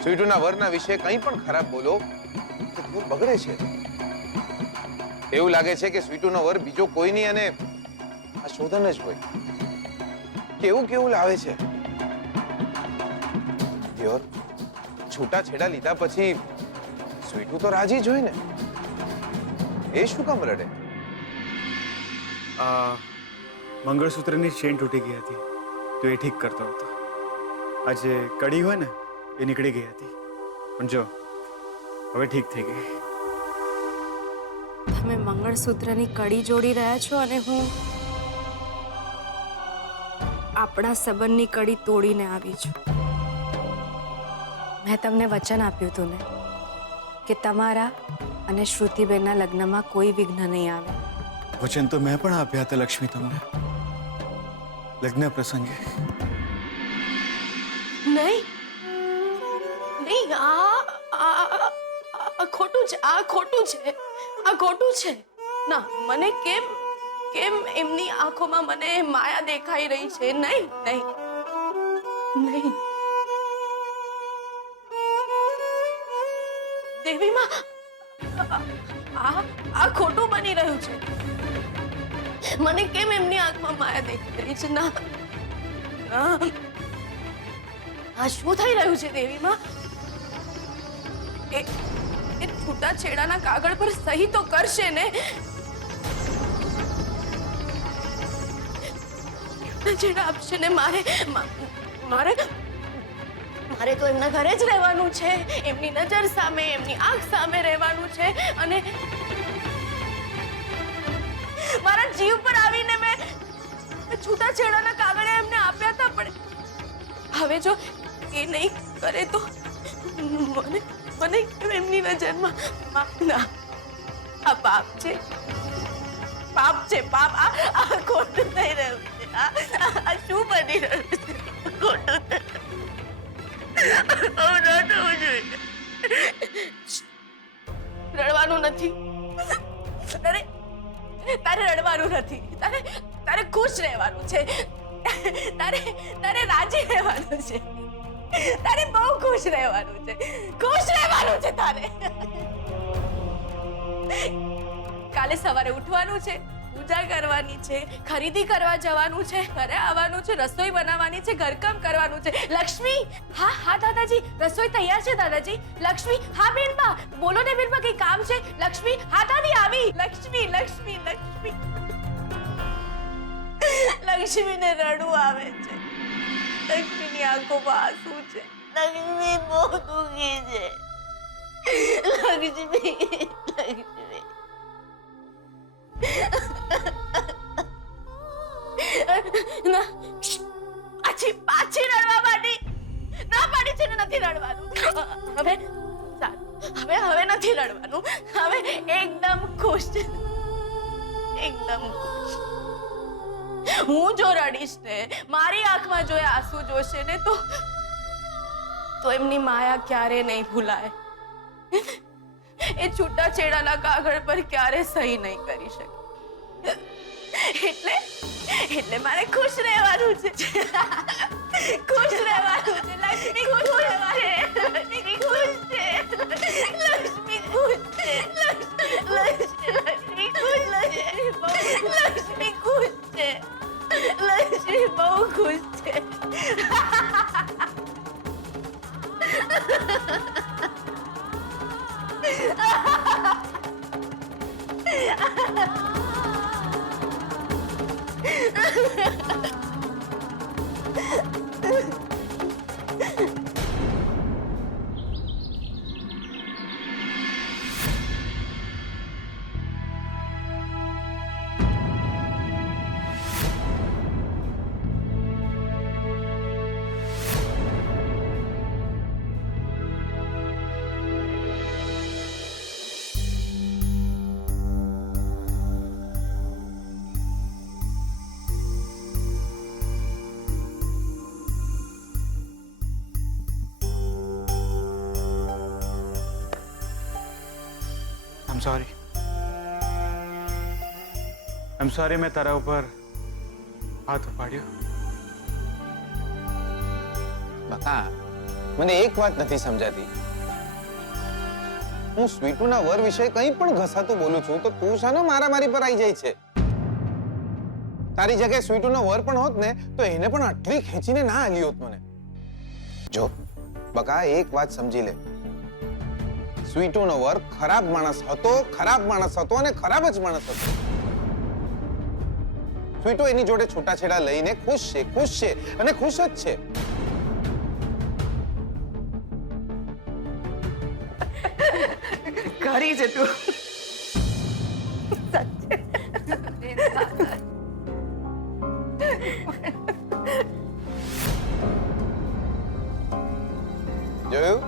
સ્વીટુના વરના વિશે કંઈ પણ ખરાબ બોલો તો ઘર બગડે છે. એવું લાગે છે કે સ્વીટુનો વર બીજો કોઈ નહીં અને આ શોધન જ હોય. કેવું કેવું લાવે છે. દિયોર, છૂટાછેડા લીધા પછી સ્વીટુ તો રાજી જ હોય ને. એ શું કામ રડે? મંગળસૂત્રની ચેન તૂટી ગઈ હતી તો એ ઠીક કરતો હતો. આજે કડી હોય ને એ નીકળી ગઈ હતી, પણ જો હવે ઠીક થઈ ગઈ. તમે મંગળસૂત્રની કડી જોડી રહ્યા છો અને હું આપણા સંબંધની કડી તોડીને આવી છું. મેં તમને વચન આપ્યું હતું ને કે તમારા અને શ્રુતિબેનના લગ્નમાં કોઈ વિઘ્ન નહીં આવે. વચન તો મેં પણ આપ્યા હતા લક્ષ્મી તમને, લગ્ન પ્રસંગે. નહીં નહીં, આ ખોટું છે, આ ખોટું છે, આ ખોટું છે. ના, મને કેમ કેમ એમની આંખોમાં મને માયા દેખાઈ રહી છે. નહીં નહીં નહીં, દેવીમાં આ ખોટું બની રહ્યું છે. મને કેમ એમની આંખમાં માયા દેખાઈ રહી છે? ના ના, આ શું થઈ રહ્યું છે દેવીમાં? એ છૂટાછેડાના કાગળ પર સહી તો કરશે ને? છૂટાછેડા આપશે ને? મારે તો એમના ઘરે જ રહેવાનું છે, એમની નજર સામે, એમની આંખ સામે રહેવાનું છે. અને મારા જીવ પર આવીને મેં છૂટાછેડાના કાગળે એમને આપ્યા હતા, પણ હવે જો એ નહીં કરે તો મને એમની નજરમાં ના, આ પાપ છે, પાપ છે, પાપ. આ ખોટું થઈ રહ્યું છે. આ શું બની રહ્યું છે? ખોટું રડવાનું નથી. તારે રડવાનું નથી. તારે ખુશ રહેવાનું છે. તારે રાજી રહેવાનું છે. તારે બહુ ખુશ રહેવાનું છે. ખુશ રહેવાનું છે તારે. કાલે સવારે ઉઠવાનું છે, પૂજા કરવાની છે, ખરીદી કરવા જવાનું છે, ઘરે આવવાનું છે, રસોઈ બનાવવાની છે, ઘરકામ કરવાનું છે. લક્ષ્મી, હા હા દાદાજી, રસોઈ તૈયાર છે દાદાજી. લક્ષ્મી, હા બેનબા, બોલો ને બેનબા, કઈ કામ છે? લક્ષ્મી, હા દાદી આવી. લક્ષ્મી લક્ષ્મી લક્ષ્મી લક્ષ્મીને રડવું આવે છે. લક્ષ્મીની આંખોમાં આંસુ છે. લક્ષ્મી બહુ દુખી છે. લક્ષ્મી ના, પાછી રડવા માંડી. ના પાડી છે ને નથી રડવાનું. હવે હવે નથી રડવાનું. હવે એકદમ ખુશ છે, એકદમ ખુશ. હું જો રડીશ ને, મારી આંખમાં જો એ આંસુ જોશે ને, તો એમની માયા ક્યારે નહીં ભૂલાય. એ છૂટાછેડાના કાગળ પર ક્યારે સહી નહીં કરી શકે. એટલે મારે ખુશ રહેવાનું છે. ખુશ રહેવાનું છે. લક્ષ્મી ખુશ રહેવાનું છે. લક્ષ્મી ખુશ છે. લક્ષ્મી ખુશ છે. લક્ષ્મી ખુશ છે. લક્ષ્મી ખુશ છે. લક્ષ્મી બહુ ખુશ છે. I'm sorry મેં તારા ઉપર હાથ ઉપાડ્યો. બકા, મને એક વાત નથી સમજાતી. હું સ્વીટુના વર વિશે કંઈ પણ ઘસાતું બોલું છું તો તું શાનો મારામારી પર આવી જાય છે? તારી જગ્યાએ સ્વીટુનો વર પણ હોત ને તો એને પણ આટલી ખેંચીને ના આલી હોત મને. જો બકા, એક વાત સમજી લે. સ્વીટુનો વર ખરાબ માણસ હતો અને ખરાબ જ માણસ હતો. સ્વીટુ એની જોડે છૂટાછેડા લઈને ખુશ છે અને ખુશ જ છે. ખરી છે તું. જોયું?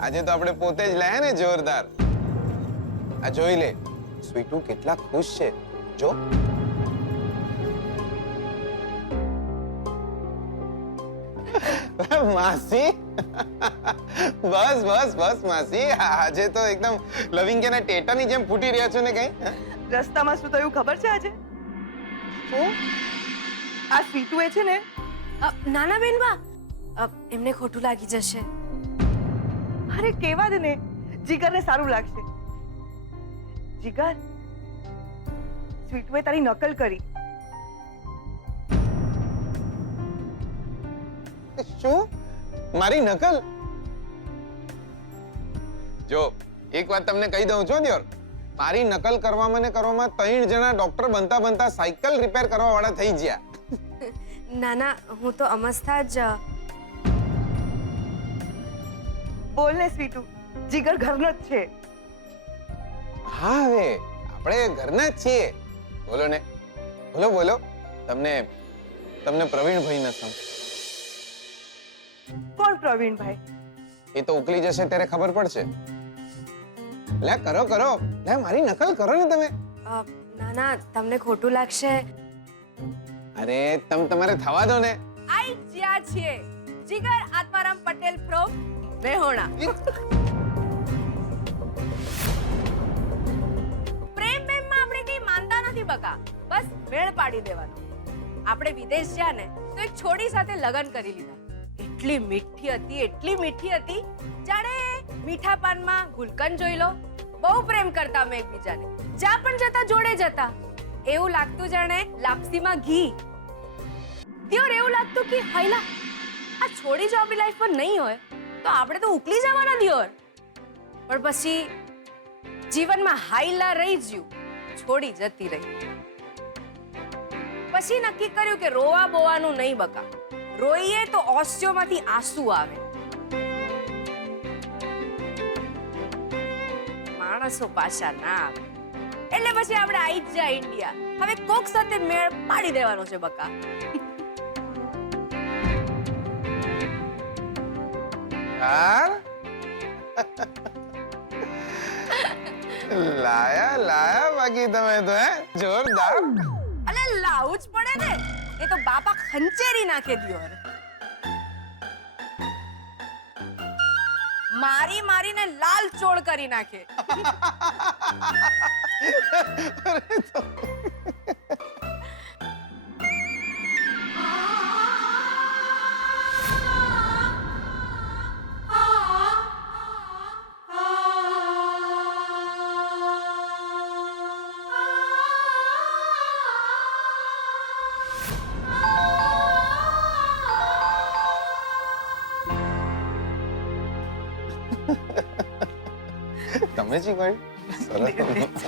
આજે તો આપણે પોતે જ લાયા ને જોરદાર. આ જોઈ લે, સ્વીટુ કેટલા ખુશ છે. જો માસી, બસ માસી, આજે તો એકદમ લવિંગ કે ટેટાની જેમ ફૂટી રહ્યા છો ને. કઈ રસ્તામાં શું થયું ખબર છે આજે? શું? આ સ્વીટુ એ છે ને, નાના બેનબા, એમને ખોટું લાગી જશે. અરે કેવા દે ને, જીગરને સારું લાગશે. જીગર, સ્વીટુએ તારી નકલ કરી. શું? મારી નકલ? જો એક વાત તમને કહી દઉં છું દિયોર, મારી નકલ કરવામાં 3 જણા ડોક્ટર બનતા સાયકલ રિપેર કરવા વાળા થઈ ગયા. નાના, હું તો અમસ્તા જ. બોલ ને સ્વીટુ, જીગર ઘરનો જ છે. હા, હવે આપણે ઘરના જ છીએ. બોલો ને, બોલો. તમને પ્રવીણભાઈ ના સમ. કોણ પ્રવીણભાઈ? એ તો ઉકલી જશે ત્યારે ખબર પડશે. લે કરો, લે મારી નકલ કરો ને તમે. નાના, તમને ખોટું લાગશે. અરે તમારે થવા દો ને. આઈ જ્યાં છીએ જીગર આત્મારામ પટેલ ફ્રોમ મેહોણા. પ્રેમમાં આપણે કઈ માનતા નથી બકા, બસ મેળ પાડી દેવાનો. આપણે વિદેશ ગયા ને તો એક છોડી સાથે લગ્ન કરી લીધા. એટલી મીઠી હતી જાણે મીઠા પાનમાં ગુલકંદ જોઈ લો. બહુ પ્રેમ કરતા અમે એકબીજાને. જ્યાં પણ જતા જોડે જતા. એવું લાગતું જાણે લાપસીમાં ઘી. દિયોર એવું લાગતું કે હાયલા આ છોડી જો આપણી લાઈફમાં નહીં હોય તો આપણે તો ઉકલી જવાના દિયોર. પણ પછી જીવનમાં હાયલા રહી જ્યું, છોડી જતી રહી. પછી નક્કી કર્યું કે રોવા બોવાનું નહીં બકા, રોઈએ તો ઓસ્યોમાંથી આંસુ આવે. માણસો પાછા ના આવે. એટલે પછી આપણે આઈ જ જા ઇન્ડિયા. હવે કોક સાથે મેળ પાડી દેવાનો છે બકા. લાયા બાકી તમે તો હે જોરદાર. અલે લાવું જ પડે ને, એ તો બાપા ખંચેરી નાખે દિયોર. મારી મારીને લાલ ચોળ કરી નાખે. તમે શીખવાડ્યું? સરસ.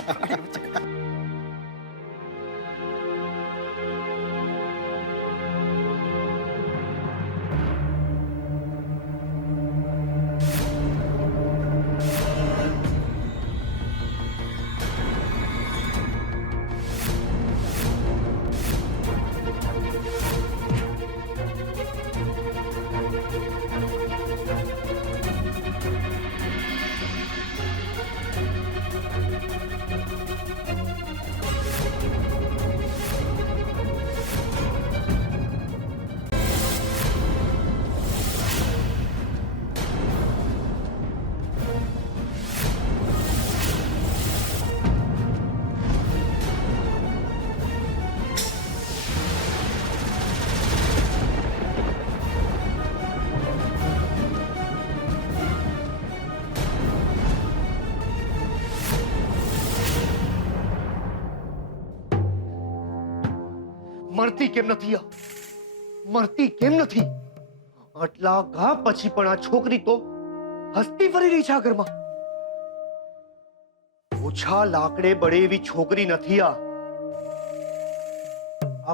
મરતી કેમ નથી આ? મરતી કેમ નથી? આટલા ઘા પછી પણ આ છોકરી તો હસતી ફરી રહી છે આ ઘરમાં. ઓછા લાકડે બળે એવી છોકરી નથી આ.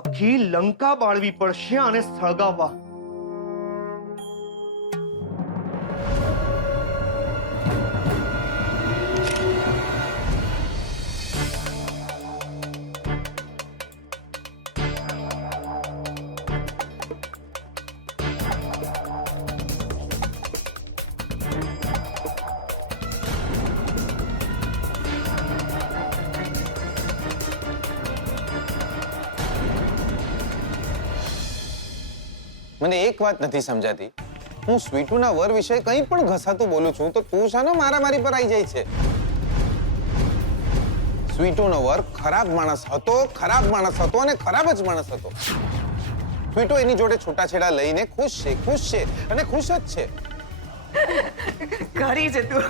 આખી લંકા બાળવી પડશે આને સળગાવવા. મને એક વાત નથી સમજાતી, હું સ્વીટુના વર વિશે કંઈ પણ ઘસાતું બોલું છું તો તું શાનો મારામારી પર આવી જાય છે? સ્વીટુનો વર ખરાબ માણસ હતો અને ખરાબ જ માણસ હતો. સ્વીટુ એની જોડે છૂટાછેડા લઈને ખુશ છે અને ખુશ જ છે. કરી છે તું.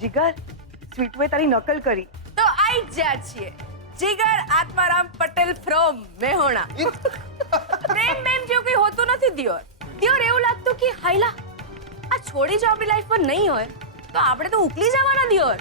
જીગર, સ્વીટુએ તારી નકલ કરી. તો આઈ જ જ્યાં છીએ. જીગર આત્મારામ પટેલ ફ્રોમ મેહોણા. પ્રેમ જેવું કઈ હોતું નથી દિયોર. દિયોર એવું લાગતું કે હાઈલા આ છોડી જો આપણી લાઈફમાં નહીં હોય તો આપણે તો ઉકલી જવાના દિયોર.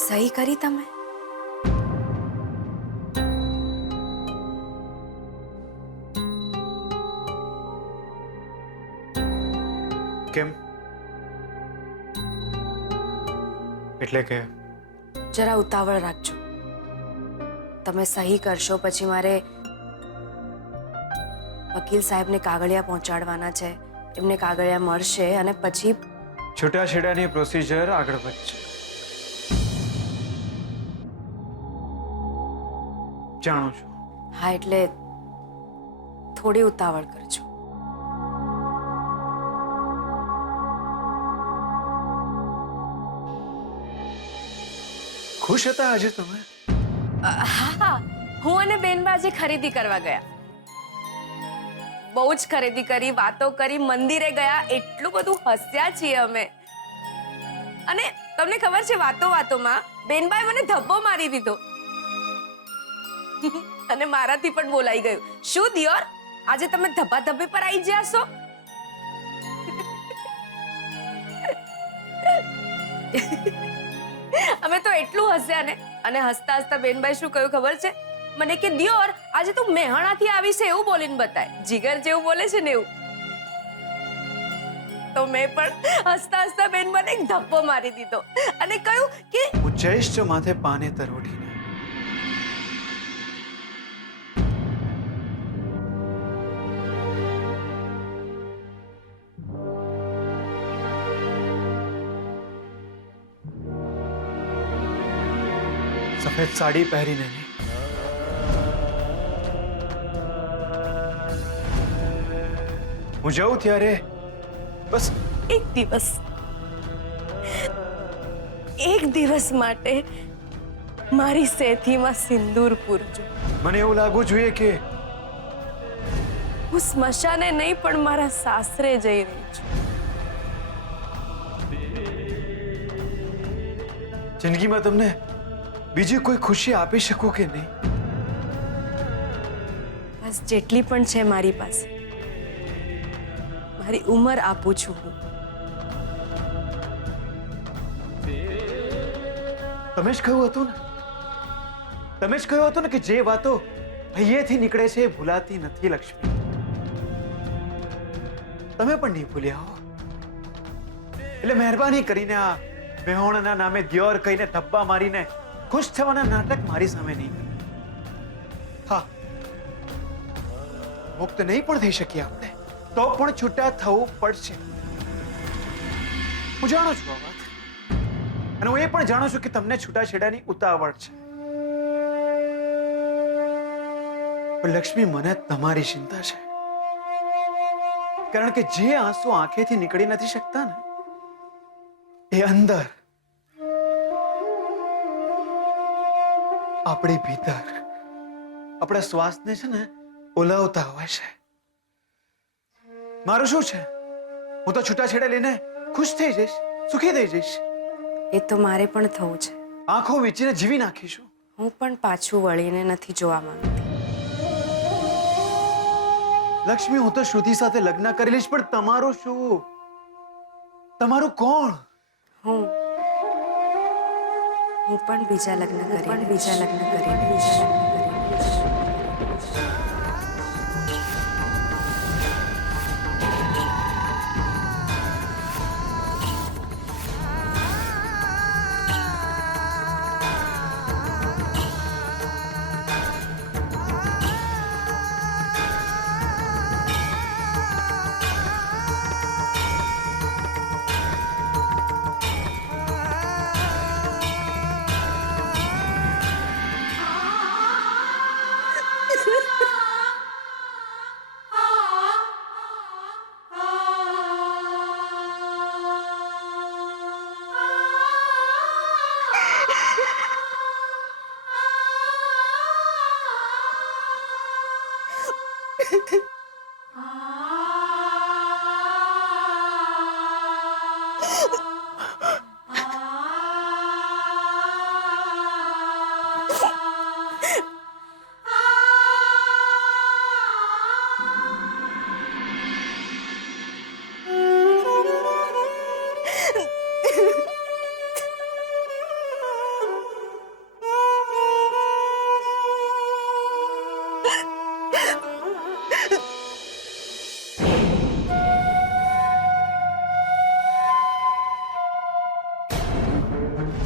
સહી કરી તમે? કેમ? એટલે કે જરા ઉતાવળ રાખજો. તમે સહી કરશો પછી મારે વકીલ સાહેબને કાગળિયા પહોંચાડવાના છે. એમને કાગળિયા મળશે અને પછી છૂટાછેડાની પ્રોસિજર આગળ વધશે. જાણું છું. હા, એટલે થોડી ઉતાવળ કરજો. ખુશ હતા આજે તમે? હા, હું અને બેનબા આજે ખરીદી કરવા ગયા. બહુ જ ખરીદી કરી, વાતો કરી, મંદિરે ગયા, એટલું બધું હસ્યા છીએ અમે. અને તમને ખબર છે, વાતોમાં બેનબાએ મને ધબ્બો મારી દીધો. અને મારાથી પણ બોલાઈ ગયું. શું દિયોર, આજે તમે ધબ્બા પર આવી ગયા છો? અમે તો એટલું હસ્યા ને, અને હસતા હસતા બેનભાઈ શું કહ્યું ખબર છે મને? કે દિયોર, આજે તું મેહાણાથી આવી છે એવું બોલીને બતાય. જીગર જેવું બોલે છે ને એવું. તો મેં પણ હસતા હસતા બેનભાઈને એક ધપ્પો મારી દીધો અને કહ્યું કે હું જઈશ જો માથે પાનેતર ઓઢીને. સફેદ સાડી પહેરીને નહીં. હું જાઉં ત્યારે બસ એક દિવસ માટે મારી સેથીમાં સિંદૂર પૂરજો. મને એવું લાગવું જોઈએ કે હું સ્મશાને નહીં પણ મારા સાસરે જઈ રહી છું. જિંદગીમાં તમને બીજી કોઈ ખુશી આપી શકું કે નહીં? બસ જેટલી પણ છે મારી પાસે, મારી ઉંમર આપું છું હું. તમે જ કહ્યું હતું ને, તમે જ કહ્યું હતું ને કે જે વાતો અહીંયાથી નીકળે છે એ ભૂલાતી નથી લક્ષ્મી. તમે પણ નહીં ભૂલ્યા હો. એટલે મહેરબાની કરીને આ મેહોણના નામે દિયોર કહીને ધબ્બા મારીને ખુશ થવાના નાટક મારી સામે નહીં. હા, મુક્ત નહીં પણ થઈ શકીએ આપણે, તો પણ છૂટા થવું પડશે. હું જાણું છું આ વાત, અને હું એ પણ જાણું છું કે તમને છૂટાછેડાની ઉતાવળ છે. પણ લક્ષ્મી, મને તમારી ચિંતા છે. કારણ કે જે આંસુ આંખેથી નીકળી નથી શકતા ને, એ અંદર આપણી ભીતર આપણા શ્વાસને છે ને ઓલાવતા હોય છે. મારું શું છે? હું તો છૂટાછેડા લઈને ખુશ થઈ જઈશ, સુખી થઈ જઈશ. એ તો મારે પણ થવું છે. આંખો વીંચીને જીવી નાખીશું. હું પણ પાછું વળીને નથી જોવા માંગતી. લક્ષ્મી, હું તો શ્રુતિ સાથે લગ્ન કરી લઈશ, પણ તમારું શું? તમારું કોણ? હું પણ બીજા લગ્ન કરી.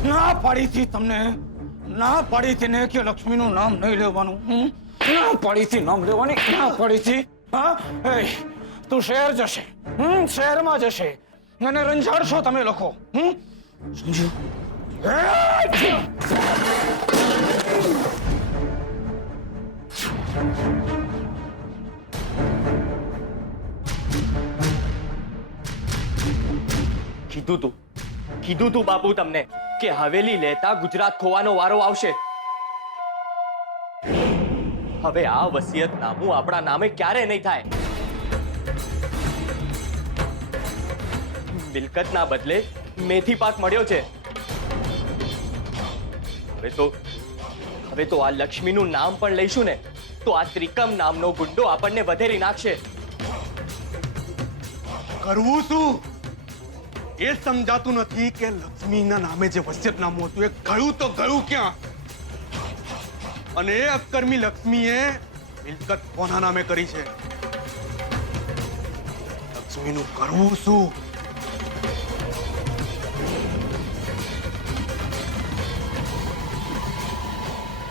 ના પાડી હતી તમને, ના પાડી હતી ને કે લક્ષ્મીનું નામ નહીં લેવાનું. ના પાડી હતી નામ લેવાની, ના પાડી હતી. હા, એ તું શહેર જશે, શહેરમાં જશે અને રંજાડશો તમે લોકો. સમજ્યો? કીધું તું બાપુ તમને કે હવેલી લેતા ગુજરાત ખોવાનો વારો આવશે. હવે આ વસિયતનામું આપણા નામે ક્યારે નહીં થાય. મિલકતના બદલે મેથી પાક મળ્યો છે. હવે તો હવે તો આ લક્ષ્મીનું નામ પણ લઈશું ને તો આ ત્રિકમ નામનો ગુંડો આપણને વધેરી નાખશે. કરવું શું એ સમજાતું નથી કે લક્ષ્મીના નામે જે વસિયતનામું હતું એ ગયું તો ગયું ક્યાં? અને એ અક્કર્મી લક્ષ્મીએ મિલકત કોના નામે કરી છે? લક્ષ્મીનું કરવું શું?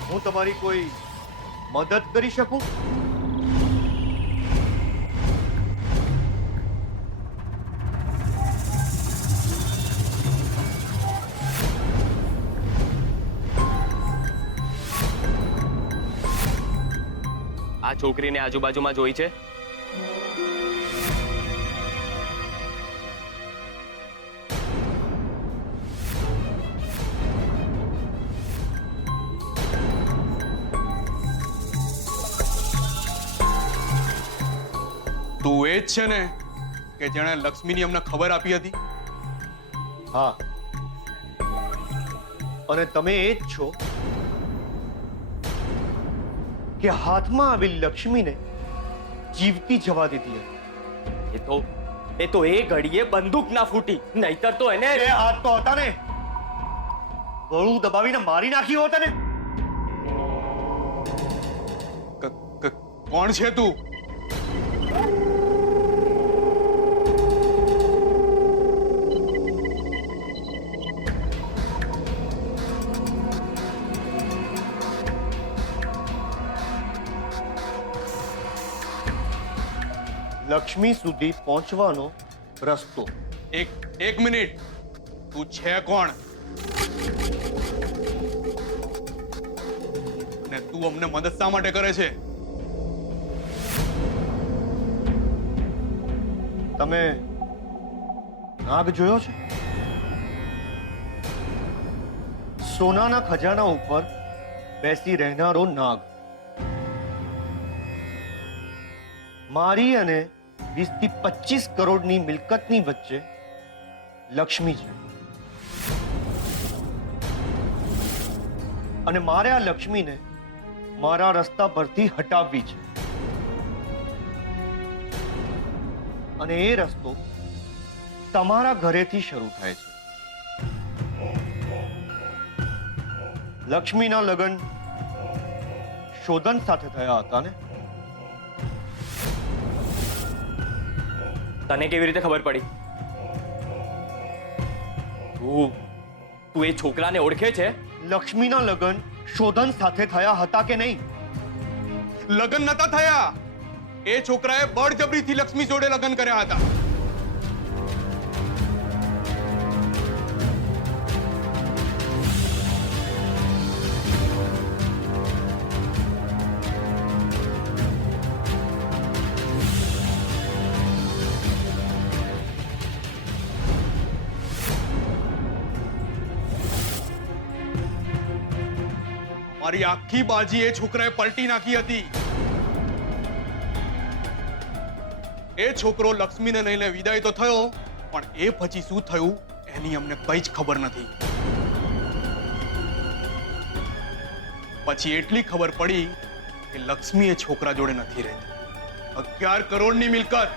હું તમારી કોઈ મદદ કરી શકું? આ છોકરીને આજુબાજુમાં જોઈ છે? તું એ જ છે ને કે જેણે લક્ષ્મીની અમને ખબર આપી હતી? હા. અને તમે એ જ છો કે હાથમાં આવેલી લક્ષ્મીને જીવતી જવા દીધી હતી. એ તો એ ઘડીએ બંદૂક ના ફૂટી, નહીતર તો એને એ હાથ તો હતા ને, ગળું દબાવીને મારી નાખ્યો હતા ને. કોણ છે તું? લક્ષ્મી સુધી પહોંચવાનો રસ્તો. એક મિનિટ, તું છે કોણ? ને તું અમને મદદ શા માટે કરે છે? તમે નાગ જોયો છે? સોનાના ખજાના ઉપર બેસી રહેનારો નાગ. મારી અને 20 થી 25 કરોડની મિલકતની વચ્ચે લક્ષ્મી છે અને મારે આ લક્ષ્મીને મારા રસ્તા પરથી હટાવવી છે. અને એ રસ્તો તમારા ઘરેથી શરૂ થાય છે. લક્ષ્મીના લગ્ન શોધન સાથે થયા હતા ને? તને કેવી રીતે ખબર પડી? તું એ છોકરાને ઓળખે છે? લક્ષ્મીના લગ્ન શોધન સાથે થયા હતા કે નહીં? લગ્ન નતા થયા. એ છોકરાએ બળજબરીથી લક્ષ્મી જોડે લગ્ન કર્યા હતા. મારી આખી બાજી એ છોકરાએ પલટી નાખી હતી. એ છોકરો લક્ષ્મીને લઈને વિદાય તો થયો, પણ એ પછી શું થયું એની અમને કઈ જ ખબર નથી. પછી એટલી ખબર પડી કે લક્ષ્મી એ છોકરા જોડે નથી રહેતી. 11 કરોડની મિલકત,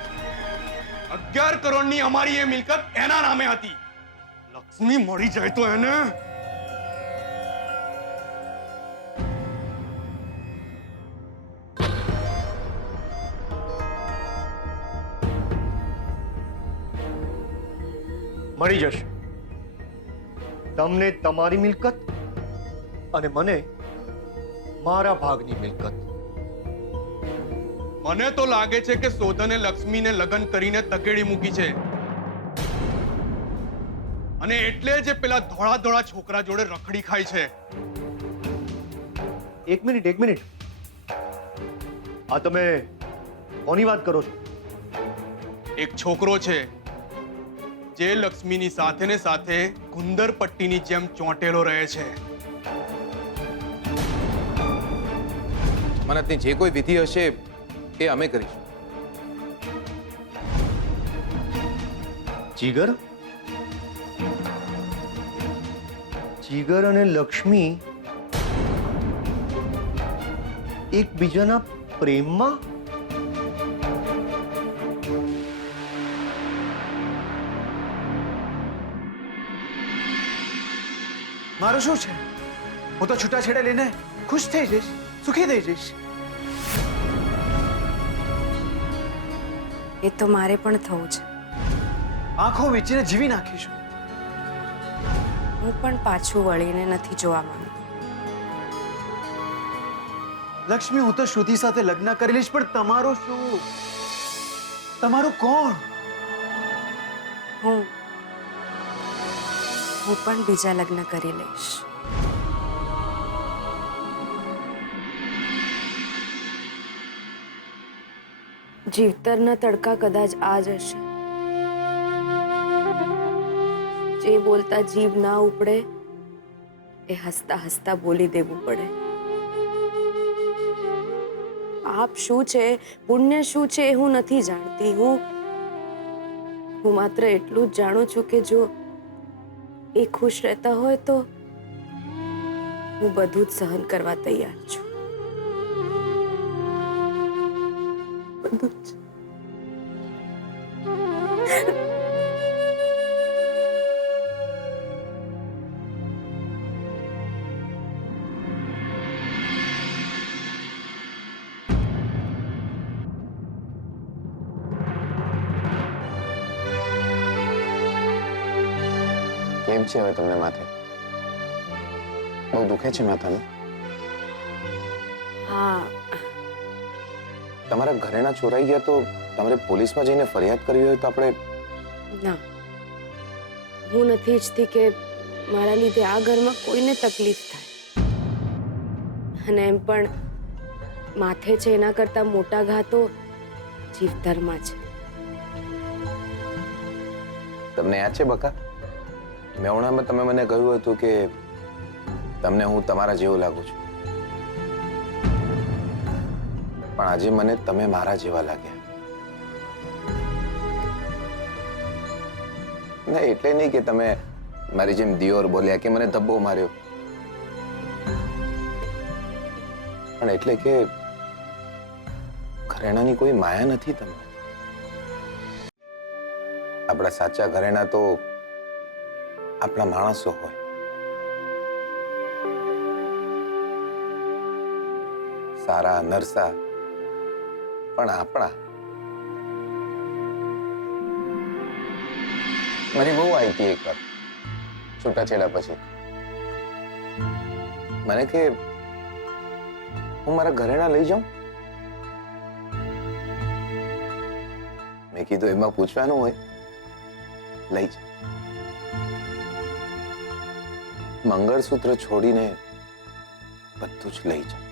11 કરોડની અમારી એ મિલકત એના નામે હતી. લક્ષ્મી મળી જાય તો એને મળી જશે. તમને તમારી મિલકત અને મને મારા ભાગની મિલકત. મને તો લાગે છે કે શોધને લક્ષ્મીને લગ્ન કરીને તકેડી મૂકી છે અને એટલે જ એ પેલા ધોળા ધોળા છોકરા જોડે રખડી ખાય છે. એક મિનિટ. આ તમે કોની વાત કરો છો? એક છોકરો છે જે લક્ષ્મીની સાથે ને સાથે ગુંદર પટ્ટીની જેમ ચોંટેલો રહે છે. મનતની જે કોઈ વિધિ હશે એ અમે કરીશું. જીગર અને લક્ષ્મી એકબીજાના પ્રેમમાં? મારું શું છે? હું તો છૂટાછેડા લઈને ખુશ થઈ જઈશ, સુખી થઈ જઈશ. એ તો મારે પણ થવું છે. આંખો વીંચીને જીવી નાખીશું. હું પણ પાછું વળીને નથી જોવા માંગતી. લક્ષ્મી, હું તો શ્રુતિ સાથે લગ્ન કરી લઈશ, પણ તમારું શું? તમારું કોણ? હું પણ બીજા લગ્ન કરી લઈશ. જીવતરના તડકા કદાચ આ જ હશે. જે બોલતા જીભ ના ઉપડે એ હસતા હસતા બોલી દેવું પડે. પાપ શું છે, પુણ્ય શું છે એ હું નથી જાણતી. હું માત્ર એટલું જ જાણું છું કે જો એ ખુશ રહેતા હોય તો હું બધું જ સહન કરવા તૈયાર છું. બધું જ. કેમ છે હવે તમને માથે? બહુ દુખે છે માથાનું? હા, તમારા ઘરેણા ચોરાઈ ગયા તો તમારે પોલીસમાં જઈને ફરિયાદ કરવી હોય તો આપણે ના, હું નથી ઈચ્છતી કે મારા લીધે આ ઘરમાં કોઈને તકલીફ થાય. અને એમ પણ માથે છે એના કરતા મોટા ઘા તો જીવતરમાં છે. તમને યાદ છે બકા, મેવણામાં તમે મને કહ્યું હતું કે તમને હું તમારા જેવો લાગુ છું, પણ આજે મને તમે મારા જેવા લાગ્યા. ના, એટલે નહીં કે તમે મારી જેમ દિયોર બોલ્યા કે મને ધબ્બો માર્યો, પણ એટલે કે ઘરેણાની કોઈ માયા નથી તમને. આપણા સાચા ઘરેણા તો આપણા માણસો હોય. સારા નરસા પણ આપણા. મારી બહુ આવી હતી એકવાર છૂટાછેડા પછી. મને કે હું મારા ઘરેણા લઈ જાઉં. મેં કીધું એમાં પૂછવાનું હોય, લઈ જા. મંગળસૂત્ર છોડીને બધું જ લઈ જા,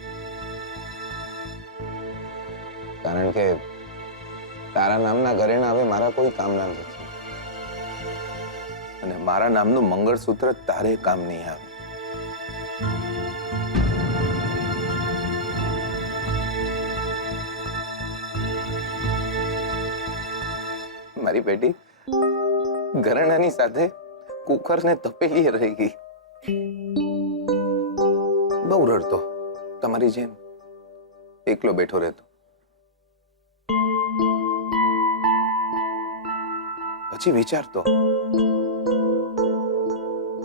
કારણ કે તારા નામના ઘરેણા હવે મારા કોઈ કામના નથી અને મારા નામનું મંગળસૂત્ર તારે કામ નહીં આવે. મારી બેટી ઘરેણાની સાથે કુકરને તપેલી રહી ગઈ. બહુ રડતો, તમારી જેમ એકલો બેઠો રહેતો. પછી વિચારતો,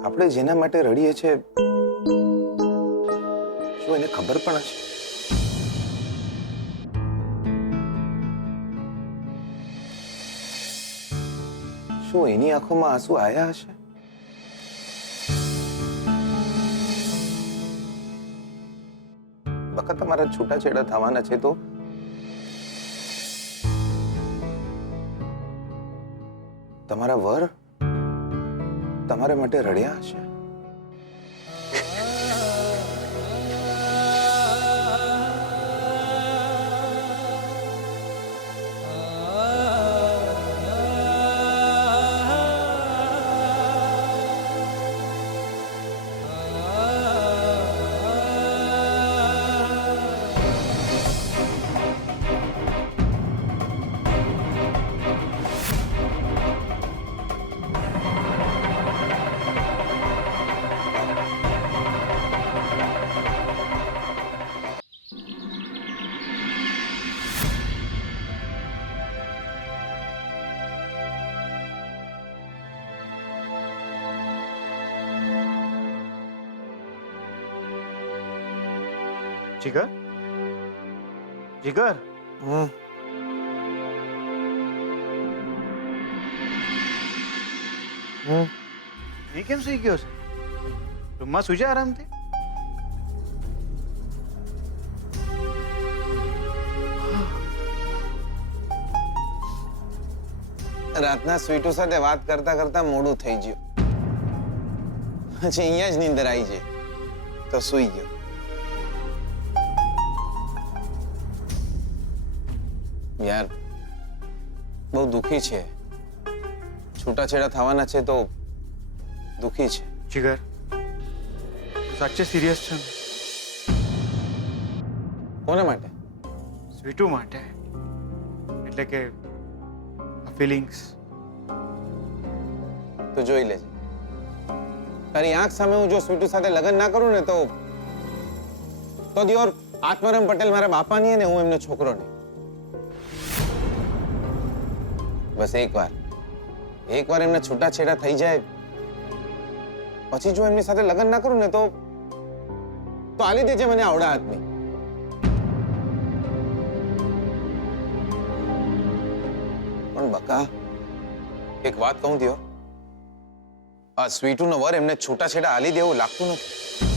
આપણે જેના માટે રડીએ છીએ શું એને ખબર પણ હશે? શું એની આંખોમાં આંસુ આયા હશે? બકા, તમારા છૂટાછેડા થવાના છે તો તમારા વર તમારા માટે રડ્યા હશે. જીગર જીગર એ કેમ સુઈ ગયો છે રૂમમાં સુઈ જા આરામથી. રાતના સ્વીટુ સાથે વાત કરતા કરતા મોડું થઈ ગયું. પછી અહીંયા જ નીંદર આવી જાય તો સૂઈ ગયો. યાર બહુ દુખી છે. છૂટાછેડા થવાના છે તો દુખી છે. જીગર સાચે સિરિયસ છે ને? કોના માટે? સ્વીટુ માટે. એટલે કે ફિલિંગ્સ તું જોઈ લેજે. તારી આંખ સામે હું જો સ્વીટુ સાથે લગ્ન ના કરું ને તો દિયોર આત્મારામ પટેલ મારા બાપાની અને હું એમનો છોકરો નહીં. બસ એકવાર એમના છૂટાછેડા થઈ જાય પછી જો એમની સાથે લગ્ન ના કરું ને તો આલી દેજે મને આવડા હાથની. પણ બકા એક વાત કહું દિયોર, આ સ્વીટુ નો વર એમને છૂટાછેડા આલી દેવું લાગતું નથી.